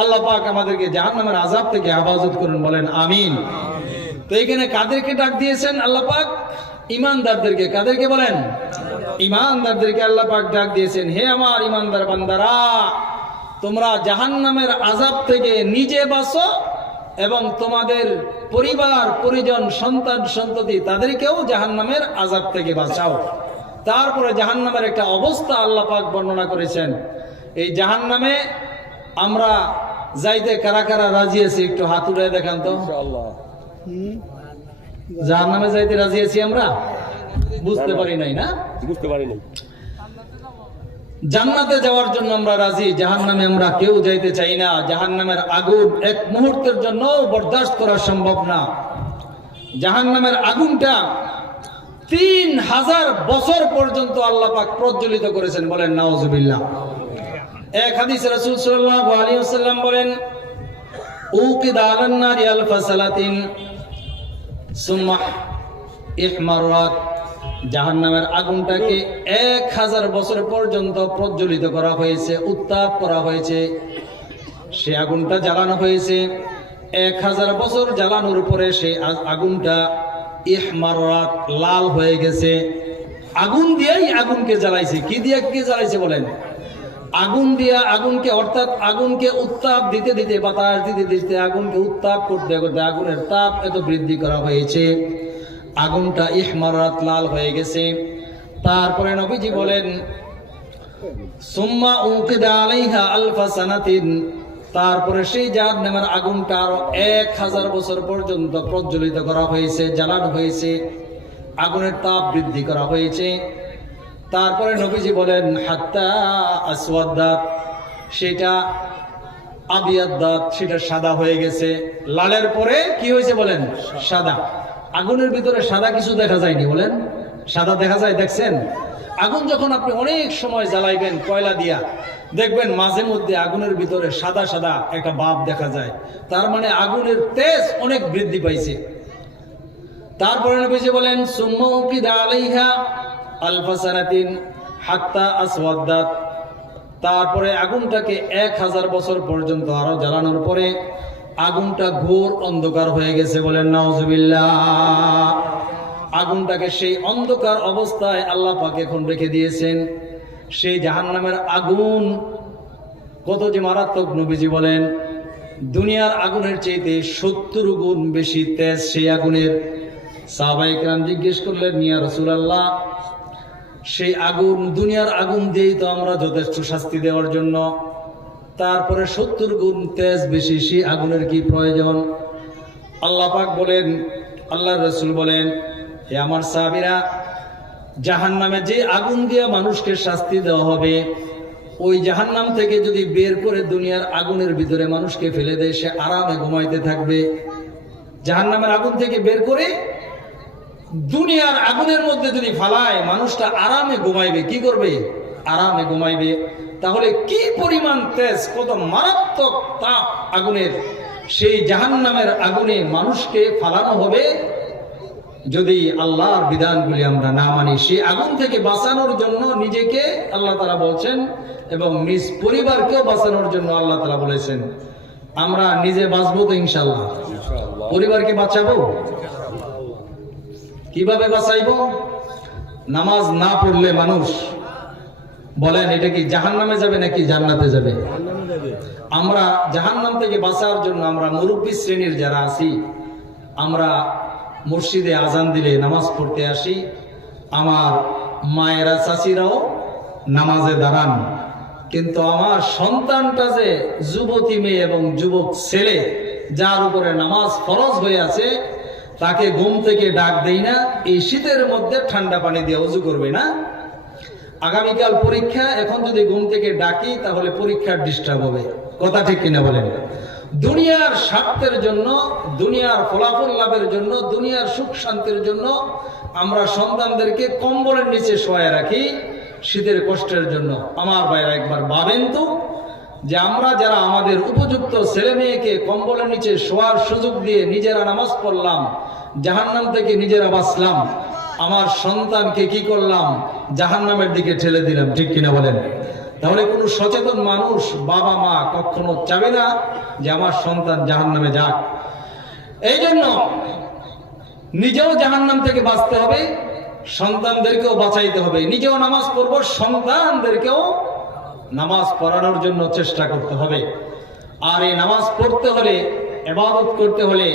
আল্লাহ পাক আমাদেরকে জাহান্নামের আযাব থেকে হেফাজত করুন, বলেন আমিন। তো এখানে কাদেরকে ডাক দিয়েছেন আল্লাহ পাক? ইমানদারদেরকে। কাদেরকে বলেন? ইমানদারদেরকে আল্লাহ পাক ডাক দিয়েছেন, হে আমার ইমানদার বান্দারা, তোমরা জাহান্নামের আযাব থেকে নিজে বাঁচো এবং তোমাদের পরিবার পরিজন, সন্তান সন্ততি, তাদেরকেও জাহান্নামের আযাব থেকে বাঁচাও। তারপরে জাহান্নামের একটা অবস্থা আল্লাহ পাক বর্ণনা করেছেন। এই জাহান্নামে আমরা যাইতে কারা কারা রাজি আছি? একটু হাত উঠায় দেখান তো। জাহান্নামে যাইতে রাজি আছি আমরা? বুঝতে পারি নাই না? বুঝতে পারি নাই। জান্নাতে যাওয়ার জন্য আমরা রাজি, জাহান্নামে আমরা কেউ যাইতে চাই না। জাহান্নামের আগুন এক মুহূর্তের জন্য বরদাস্ত করা সম্ভব না। জাহান্নামের আগুনটা 3000 বছর পর্যন্ত আল্লাহ পাক প্রজ্বলিত করেছেন, বলেন নাউজুবিল্লাহ। এক হাদিসে রাসূল সাল্লাল্লাহু আলাইহি ওয়াসাল্লাম বলেন, উকিদা আলান নারি আলফা সালাতিন সুম্মা ইহমারাত, জাহান্নামের আগুনটাকে 1000 বছর পর্যন্ত প্রজ্বলিত করা হয়েছে, উত্তাপ করা হয়েছে। সে আগুনটা জ্বালানো হয়েছে 1000 বছর জ্বালানোর পরে সেই আগুনটা ইহমারাত, লাল হয়ে গেছে। আগুন দিয়েই আগুনকে জ্বালাইছে। কি দিয়ে কি জ্বালাইছে বলেন? আগুন দিয়া আগুনকে, অর্থাৎ আগুনকে উত্তাপ দিতে দিতে, বাতাস দিতে দিতে আগুনকে উত্তাপ করতে করতে আগুনের তাপ এত বৃদ্ধি করা হয়েছে, আগুনটা ইহমারাত, লাল হয়ে গেছে। তারপরে নবীজি বলেন, সুম্মা উকিদা আলাইহা আলফা সানাতিন, তারপরে সেই জাহান্নামের আগুনটা আরো 1000 বছর পর্যন্ত প্রজ্বলিত করা হয়েছে, জ্বালানো হয়েছে, আগুনের তাপ বৃদ্ধি করা হয়েছে। তারপরে নবীজি বলেন, হাত্তা আসওয়াদাত, সেটা আবিয়াদাত, সেটা সাদা হয়ে গেছে। লালের পরে কি হয়েছে বলেন? সাদা। আগুনের ভিতরে সাদা কিছু দেখা যায়নি, বলেন সাদা দেখা যায়? দেখছেন? আগুন যখন আপনি অনেক সময় জ্বালাইবেন কয়লা দিয়া, দেখবেন মাঝে মধ্যে আগুনের ভিতরে সাদা সাদা একটা ভাব দেখা যায়, তার মানে আগুনের তেজ অনেক বৃদ্ধি পাইছে। তারপরে নবীজি বলেন, সুম্মা উকিদা আলাইহা আলফা সানাতিন হাত্তা আসওয়াদাত, তারপরে আগুনটাকে 1000 বছর পর্যন্ত আরো জ্বালানোর পরে আগুনটা ঘোর অন্ধকার হয়ে গেছে, বলেন নাউজুবিল্লাহ। আগুনটাকে সেই অন্ধকার অবস্থায় আল্লাহ পাক এখন রেখে দিয়েছেন। সেই জাহান্নামের আগুন কত যে মারাত্মক, নবীজি বলেন দুনিয়ার আগুনের চাইতে 70 গুণ বেশি তেজ সেই আগুনের। সাহাবায়ে কেরাম জিজ্ঞেস করলেন, ইয়া রাসূলুল্লাহ, সেই আগুন, দুনিয়ার আগুন দিয়েই তো আমরা যথেষ্ট শাস্তি দেওয়ার জন্য, তারপরে 70 গুণ তেজ বেশি সেই আগুনের কি প্রয়োজন? আল্লাহ পাক বলেন, আল্লাহর রাসূল বলেন, হে আমার সাহাবীরা, জাহান্নামে যে আগুন দিয়ে মানুষকে শাস্তি দেওয়া হবে, ওই জাহান্নাম থেকে যদি বের করে দুনিয়ার আগুনের ভিতরে মানুষকে ফেলে দেয়, সে আরামে ঘুমাইতে থাকবে। জাহান্নামের আগুন থেকে বের করে দুনিয়ার আগুনের মধ্যে যদি ফালায়, মানুষটা আরামে ঘুমাইবে। কি করবে? আরামে ঘুমাইবে। তাহলে কি পরিমাণ তেজ, কত মারাত্মক তাপ আগুনের, সেই জাহান্নামের আগুনে মানুষকে ফালানো হবে যদি আল্লাহর বিধানগুলি আমরা না মানি। সেই আগুন থেকে বাঁচানোর জন্য নিজেকে আল্লাহ তাআলা বলছেন এবং নিজ পরিবারকেও বাঁচানোর জন্য আল্লাহ তাআলা বলেছেন। আমরা নিজে বাঁচবো তো ইনশাআল্লাহ, পরিবারকে বাঁচাবো। কিভাবে বাঁচাইবো? নামাজ না পড়লে মানুষ, বলেন এটা কি জাহান্নামে যাবে নাকি জান্নাতে যাবে? আমরা জাহান্নাম থেকে বাঁচার জন্য আমরা মুরব্বী শ্রেণীর যারা আছি, আমরা মসজিদে আজান দিলে নামাজ পড়তে আসি। আমার মায়েরা, চাচিরাও নামাজে দাঁড়ান, কিন্তু আমার সন্তানটা যে যুবতী মেয়ে এবং যুবক ছেলে, যার উপরে নামাজ ফরজ হয়ে আছে, তাকে ঘুম থেকে ডাক দেই না। এই শীতের মধ্যে ঠান্ডা পানি দিয়ে ওযু করবে না, আগামীকাল পরীক্ষা, এখন যদি ঘুম থেকে ডাকি তাহলে পরীক্ষার ডিস্টার্ব হবে। কথা ঠিক কিনা বলেন? দুনিয়ার স্বার্থের জন্য, দুনিয়ার ফলাফল লাভের জন্য, দুনিয়ার সুখ শান্তির জন্য আমরা সন্তানদেরকে কম্বলের নিচে শোয়ায় রাখি শীতের কষ্টের জন্য। আমার ভাইরা, একবার ভাবেন তো যে আমরা যারা আমাদের উপযুক্ত ছেলে মেয়েকে কম্বলের নিচে শোয়ার সুযোগ দিয়ে নিজেরা নামাজ পড়লাম, জাহান্নাম থেকে নিজেরা বাঁচলাম, আমার সন্তানকে কি করলাম? জাহান্নামের দিকে ঠেলে দিলাম। ঠিক কিনা বলেন? তাহলে কোনো সচেতন মানুষ, বাবা মা কখনো চাবে না যে আমার সন্তান জাহান্নামে যাক। এই জন্য নিজেও জাহান্নাম থেকে বাঁচতে হবে, সন্তানদেরকেও বাঁচাইতে হবে। নিজেও নামাজ পড়ব, সন্তানদেরকেও নামাজ পড়ানোর জন্য চেষ্টা করতে হবে। আর এই নামাজ পড়তে হলে, ইবাদত করতে হলে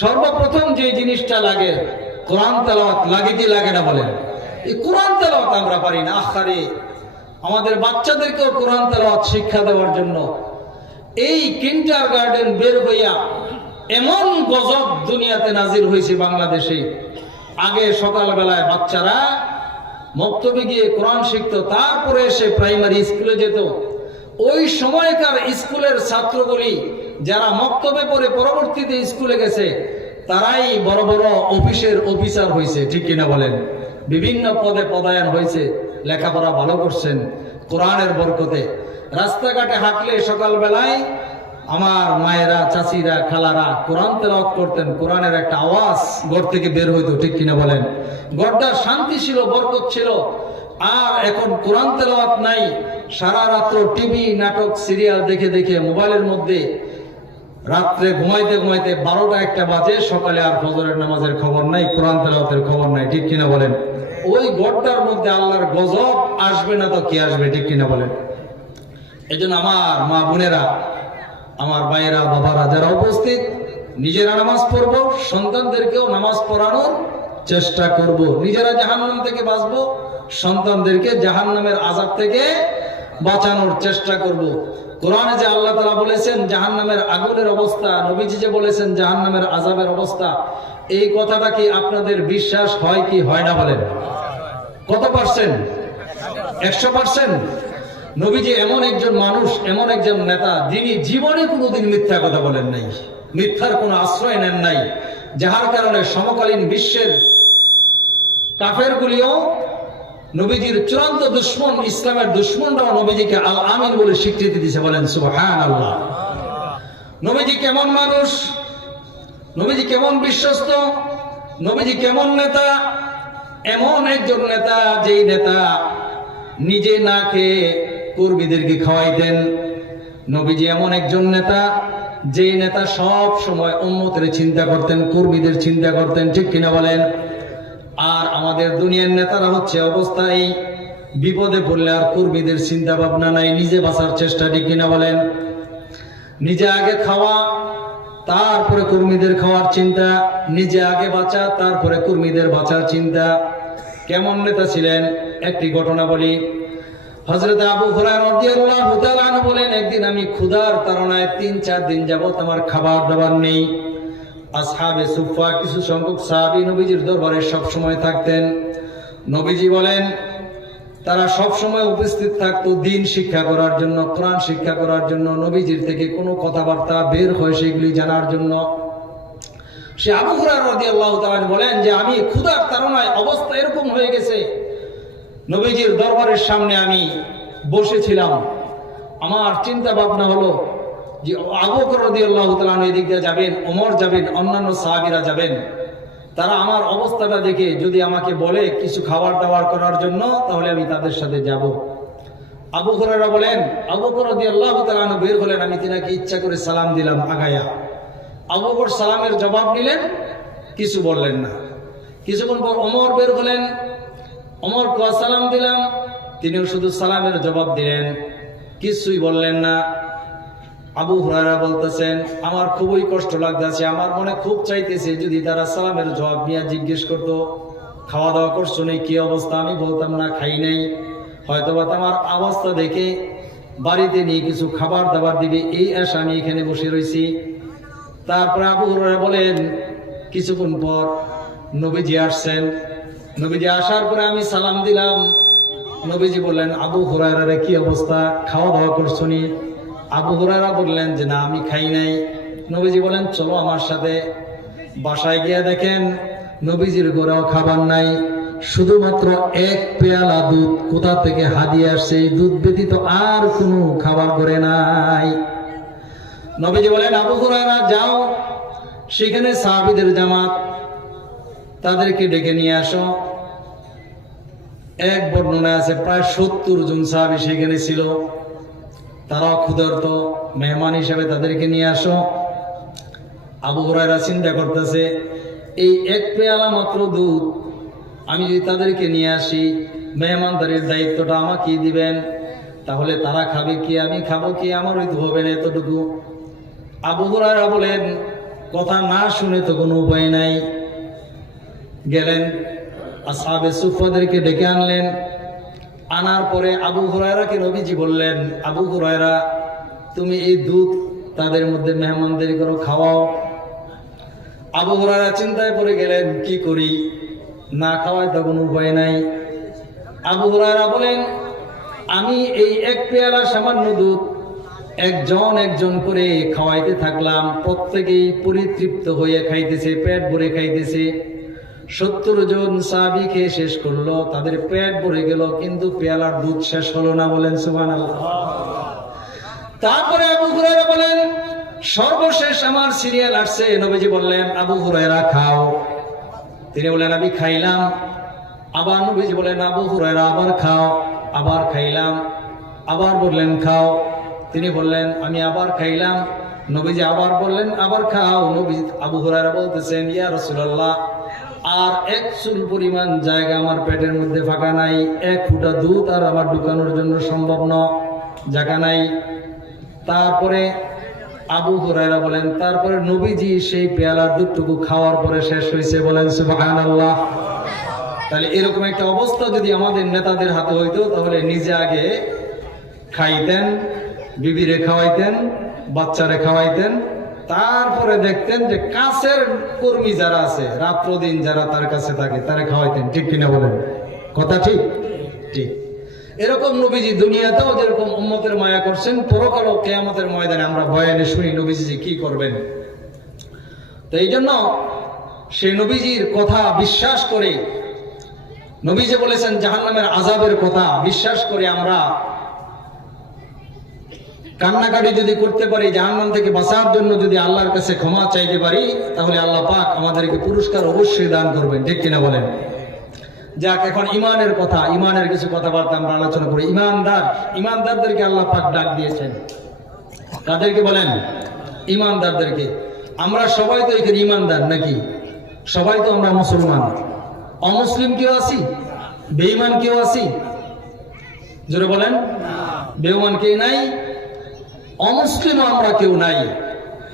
সর্বপ্রথম যে জিনিসটা লাগে, কোরআন তেলাওয়াত লাগে কি লাগে না বলেন? এই কোরআন তেলাওয়াত আমরা পারি না। আখারে আমাদের বাচ্চাদেরকেও কোরআন তেলাওয়াত শিক্ষা দেওয়ার জন্য এই কিন্ডারগার্টেন বের হইয়া এমন গজব দুনিয়াতে নাজিল হয়েছে বাংলাদেশে। আগে সকালবেলায় বাচ্চারা মক্তবে গিয়ে কোরআন শিখতো, তারপরে এসে প্রাইমারি স্কুলে যেত। ওই সময়কার স্কুলের ছাত্রগুলি যারা মক্তবে পড়ে পরবর্তীতে স্কুলে গেছে, তারাই বড় বড় অফিসের অফিসার হয়েছে, ঠিক কিনা বলেন? বিভিন্ন পদে পদায়ন হয়েছে, লেখাপড়া ভালো করছেন কোরআনের বরকতে। রাস্তাঘাটে হাঁটলে সকালবেলায় আমার মায়েরা, চাচিরা, খালারা কোরআন তেলাওয়াত করতেন, কোরআনের একটা আওয়াজ ঘর থেকে বের হইতো, ঠিক কিনা বলেন? ঘরটার শান্তি ছিল, বরকত ছিল। আর এখন কোরআন তেলাওয়াত নাই, সারা রাত্র টিভি, নাটক, সিরিয়াল দেখে দেখে মোবাইলের মধ্যে রাত্রে ঘুমাইতে ঘুমাইতে 12টা-1টা বাজে, সকালে আর ফজরের নামাজের খবর নাই, কোরআন তেলাওয়াতের খবর নাই, ঠিক কিনা বলেন? ওই ঘরটার মধ্যে আল্লাহর গজব আসবে না তো কি আসবে, ঠিক কিনা বলেন? এজন্য আমার মা বোনেরা, আমার ভাইয়েরা, বাবারা যারা উপস্থিত, নিজেরা নামাজ পড়বো, সন্তানদেরকেও নামাজ পড়ানোর চেষ্টা করব। নিজেরা জাহান্নাম থেকে বাঁচবো, সন্তানদেরকে জাহান্নামের আযাব থেকে বাঁচানোর চেষ্টা করব। কোরআনে যে আল্লাহ তাআলা বলেছেন জাহান্নামের আগুনের অবস্থা, নবীজি যে বলেছেন জাহান্নামের আযাবের অবস্থা, এই কথাটা কি আপনাদের বিশ্বাস হয় কি হয় না বলেন? কত পার্সেন্ট? 100%। নবীজি এমন একজন মানুষ, এমন একজন নেতা, যিনি জীবনে কোনোদিন মিথ্যা কথা বলেন নাই, মিথ্যার কোনো আশ্রয় নেন নাই, যাহার কারণে সমকালীন বিশ্বের কাফেরগুলিও নবীজির চূড়ান্ত দুশ্মন, ইসলামের দুশ্মনরাও নবীজিকে আল আমিন বলে স্বীকৃতি দিয়েছে। বলেন সুবহানাল্লাহ। নবীজি কেমন মানুষ, নবীজি কেমন বিশ্বস্ত, নবীজি কেমন নেতা? এমন একজন নেতা, যেই নেতা নিজে না খেয়ে কর্মীদেরকে খাওয়াইতেন। নবীজি এমন একজন নেতা, যেই নেতা সব সময় উম্মতের চিন্তা করতেন, কর্মীদের চিন্তা করতেন, ঠিক কিনা বলেন? আর আমাদের দুনিয়ার নেতারা হচ্ছে অবস্থায় বিপদে পড়লে আর কর্মীদের চিন্তা ভাবনা নাই, নিজে বাঁচার চেষ্টা, ঠিক কিনা বলেন? নিজে আগে খাওয়া, তারপরে কর্মীদের খাওয়ার চিন্তা, নিজে আগে বাঁচা, তারপরে কর্মীদের বাঁচার চিন্তা। কেমন নেতা ছিলেন একটি ঘটনা বলি। হযরত আবু হুরায়রা রাদিয়াল্লাহু তাআলা আনহু বলেন, একদিন আমি ক্ষুধার তাড়নায় 3-4 দিন যাবত আমার খাবার দাবার নেই। আসহাবে সুফফা কিছু সংখ্যক সাহাবী নবীজির দরবারে সব সময় থাকতেন। নবীজি বলেন তারা সব সময় উপস্থিত থাকতো দ্বীন শিক্ষা করার জন্য, কোরআন শিক্ষা করার জন্য, নবীজির থেকে কোনো কথাবার্তা বের হয় সেগুলি জানার জন্য। সে আবু হুরায়রা রাদিয়াল্লাহু তাআলা বলেন যে আমি ক্ষুধার তাড়নায় অবস্থা এরকম হয়ে গেছে, নবীজির দরবারের সামনে আমি বসেছিলাম, আমার চিন্তা ভাবনা হলো যে আবু বকর রাদিয়াল্লাহু তাআলা এদিক দিয়ে যাবেন, ওমর যাবেন, অন্যান্য সাহাবীরা যাবেন, তারা আমার অবস্থাটা দেখে যদি আমাকে বলে কিছু খাবার দাবার করার জন্য, তাহলে আমি তাদের সাথে যাব। আবু হুরায়রা বলেন আবু বকর রাদিয়াল্লাহু তাআলা বের হলেন, আমি তিনাকে ইচ্ছা করে সালাম দিলাম আগায়া। আবু বকর সালামের জবাব নিলেন, কিছু বললেন না। কিছুক্ষণ পর ওমর বের হলেন, ওমর কে সালাম দিলাম, তিনিও শুধু সালামের জবাব দিলেন, কিছুই বললেন না। আবু হুরায়রা বলতেছেন আমার খুবই কষ্ট লাগতেছে, আমার মনে খুব চাইতেছে যদি তারা সালামের জবাব নিয়ে জিজ্ঞেস করতো খাওয়া দাওয়া করছো না, কি অবস্থা, আমি বলতাম না খাই নাই, হয়তোবা আমার অবস্থা দেখে বাড়িতে নিয়ে কিছু খাবার দাবার দিবে, এই আশা আমি এখানে বসে রয়েছি। তারপরে আবু হুরায়রা বলেন কিছুক্ষণ পর নবীজি আসছেন। নবীজি আসার পরে আমি সালাম দিলাম। নবীজি বললেন আবু হুরায়রার কি অবস্থা, খাওয়া দাওয়া করছো নি? আবু হুরায়রা বললেন যে না, আমি খাই নাই। নবীজি বলেন চলো আমার সাথে। বাসায় গিয়ে দেখেন নবীজির ঘরেও খাবার নাই, শুধুমাত্র 1 পেয়ালা দুধ কোথা থেকে হাদিয়ে আসছে, এই দুধ ব্যতীত আর কোনো খাবার ঘরে নাই। নবীজি বলেন আবু হুরায়রা যাও, সেখানে সাহাবীদের জামাত, তাদেরকে ডেকে নিয়ে আসো। এক বর্ণনায় আছে প্রায় 70 জন সাহাবী সেখানে ছিল, তারাও ক্ষুধার্ত, মেহমান হিসেবে তাদেরকে নিয়ে আসো। আবু হুরায়রা চিন্তা করতেছে এই 1 পেয়ালা মাত্র দুধ আমি যদি তাদেরকে নিয়ে আসি, মেহমানদারির দায়িত্বটা আমাকেই দিবেন, তাহলে তারা খাবে কি, আমি খাবো কি, আমার হয়তো হবে না এতটুকু। আবু হুরায়রা বলেন কথা না শুনে তো কোনো উপায় নাই। গেলেন আসহাবে সুফফাদেরকে ডেকে আনলেন। আনার পরে আবু হুরায়রাকে নবীজি বললেন আবু হুরায়রা তুমি এই দুধ তাদের মধ্যে মেহমানদারি করো, খাওয়াও। আবু হুরায়রা চিন্তায় পড়ে গেলেন কি করি, না খাওয়ায় তো কোনো উপায় নাই। আবু হুরায়রা বলেন, আমি এই এক পেয়ালা সামান্য দুধ একজন একজন করে খাওয়াইতে থাকলাম, প্রত্যেকেই পরিতৃপ্ত হয়ে খাইতেছে, পেট ভরে খাইতেছে। 70 জন সাহাবী খেয়ে শেষ করলো, তাদের পেট ভরে গেল, কিন্তু পেয়ালার দুধ শেষ হলো না। বলেন সুবহানাল্লাহ। তারপরে আবু হুরায়রা বলেন, সর্বশেষ আমার সিরিয়াল আসছে। নবীজি বললেন, আবু হুরায়রা খাও। তিনি বলেন, আমি খাইলাম। আবার নবীজি বলেন, আবু হুরায়রা আবার খাও। আবার খাইলাম। আবার বললেন, খাও। তিনি বললেন, আমি আবার খাইলাম। নবীজি আবার বললেন, আবার খাও। নবী আবু হুরায়রা বলতেছেন, ইয়া রাসূলুল্লাহ, আর এক চুল পরিমাণ জায়গা আমার পেটের মধ্যে ফাঁকা নাই, এক ফুটা দুধ আর আমার ঢুকানোর জন্য সম্ভব না, জায়গা নাই। তারপরে আবু হুরায়রা বলেন, তারপরে নবীজি সেই পেয়ালার দুধটুকু খাওয়ার পরে শেষ হয়েছে। বলেন সুবহানাল্লাহ। তাহলে এরকম একটা অবস্থা যদি আমাদের নেতাদের হাতে হইতো, তাহলে নিজে আগে খাইতেন, বিবিরে খাওয়াইতেন, বাচ্চারে খাওয়াইতেন, তারপরে দেখতেন যে কাছের কর্মী যারা আছে, রাত্র দিন যারা তার কাছে থাকে, তারা খাওয়াইতেন। ঠিক কিনা বলেন? কথা ঠিক? ঠিক। এরকম নবীজি দুনিয়াতেও যেরকম উম্মতের মায়া করছেন, পরকালও কিয়ামতের ময়দানে আমরা বয়ানে শুনি নবীজি যে কি করবেন। তো এই জন্য সেই নবীজির কথা বিশ্বাস করে, নবীজি বলেছেন জাহান্নামের আযাবের কথা বিশ্বাস করে আমরা কান্নাকাটি যদি করতে পারি, জাহান্নাম থেকে বাঁচার জন্য যদি আল্লাহর কাছে ক্ষমা চাইতে পারি, তাহলে আল্লাহ পাক আমাদেরকে পুরস্কার অবশ্যই দান করবেন। ঠিক কিনা বলেন? যাক, এখন ইমানের কথা, ইমানের কিছু কথাবার্তা আমরা আলোচনা করি। ইমানদারদেরকে আল্লাহ পাক ডাক দিয়েছেন। তাদেরকে বলেন ইমানদারদেরকে। আমরা সবাই তো এখানে ইমানদার নাকি? সবাই তো আমরা মুসলমান। অমুসলিম কেউ আছি? বেঈমান কেউ আছি? জোরে বলেন। বেঈমান কেউ নাই, অমুসলিম আমরা কেউ নাই।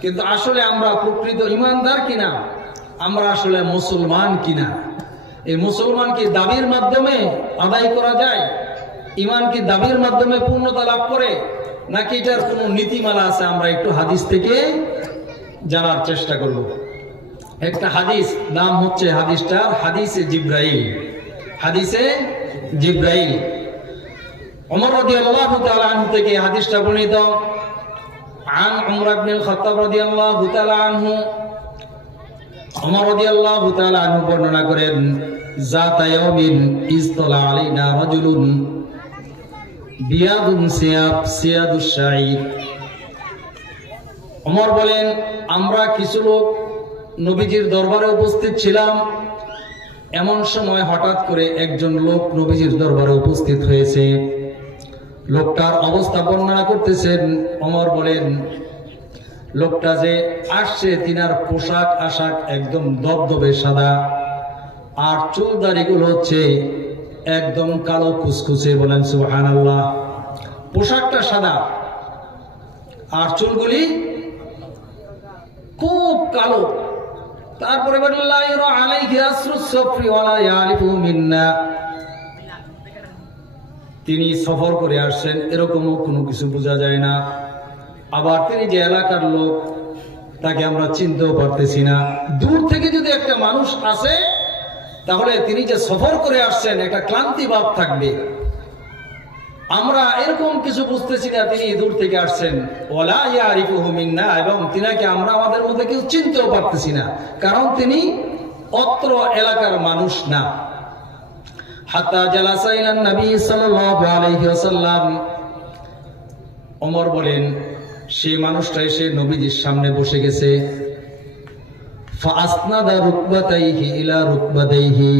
কিন্তু আসলে আমরা প্রকৃত ইমানদার কিনা, আমরা আসলে মুসলমান কিনা, এই মুসলমান কি দাবির মাধ্যমে আদায় করা যায়? ইমান কি দাবির মাধ্যমে পূর্ণতা লাভ করে, নাকি এটার কোনো নীতিমালা আছে? আমরা একটু হাদিস থেকে জানার চেষ্টা করব। একটা হাদিস, নাম হচ্ছে হাদিসটার হাদিসে জিব্রাইল। হাদিসে জিব্রাইল। ওমর রাদিয়াল্লাহু তাআলা আনহু থেকে হাদিসটা বর্ণিত। আন উমর ইবনুল খাত্তাব রাদিয়াল্লাহু তাআলা আনহু, ওমর রাদিয়াল্লাহু তাআলা আনহু বর্ণনা করেন, যাতা ইয়াউমিন ইসতালা আলাইনা রাজুলুন বিয়াদুন সিয়াদুশ শাঈর। ওমর বলেন, আমরা কিছু লোক নবীজির দরবারে উপস্থিত ছিলাম। এমন সময় হঠাৎ করে একজন লোক নবীজির দরবারে উপস্থিত হয়েছে। লোকটার অবস্থা বর্ণনা করতেছেন। ওমর বলেন, লোকটা যে আসছে, তিনার পোশাক আশাক একদম দবদবে সাদা, আর চুল দাড়িগুলো হচ্ছে একদম কালো কুচকুচে। বলেন সুবহানাল্লাহ। পোশাকটা সাদা আর চুলগুলি খুব কালো। তারপরে বলেন, লা ইউরা আলাইহি আসরুস সফরি ওয়ালা ইয়ারিফু মিন্না। তিনি সফর করে আসছেন, এরকমও কোনো কিছু বোঝা যায় না। আবার তিনি যে এলাকার লোক, তাকে আমরা চিনতেও পারতেছি না। দূর থেকে যদি একটা মানুষ আসে, তাহলে তিনি যে সফর করে আসছেন, একটা ক্লান্তি ভাব থাকবে। আমরা এরকম কিছু বুঝতেছি না, তিনি দূর থেকে আসছেন। ওয়ালা ইয়ারিফুহু মিন্না, এবং তিনাকে আমরা আমাদের মধ্যে কেউ চিনতেও পারতেছি না, কারণ তিনি অত্র এলাকার মানুষ না। হাত্তা জালাসা ইলান নবী সাল্লাল্লাহু আলাইহি ওয়াসাল্লাম। ওমর বলেন, সেই মানুষটা এসে নবীজির সামনে বসে গেছে। ফাআসনাদা রুকবাতাইহি ইলা রুকবাতাইহি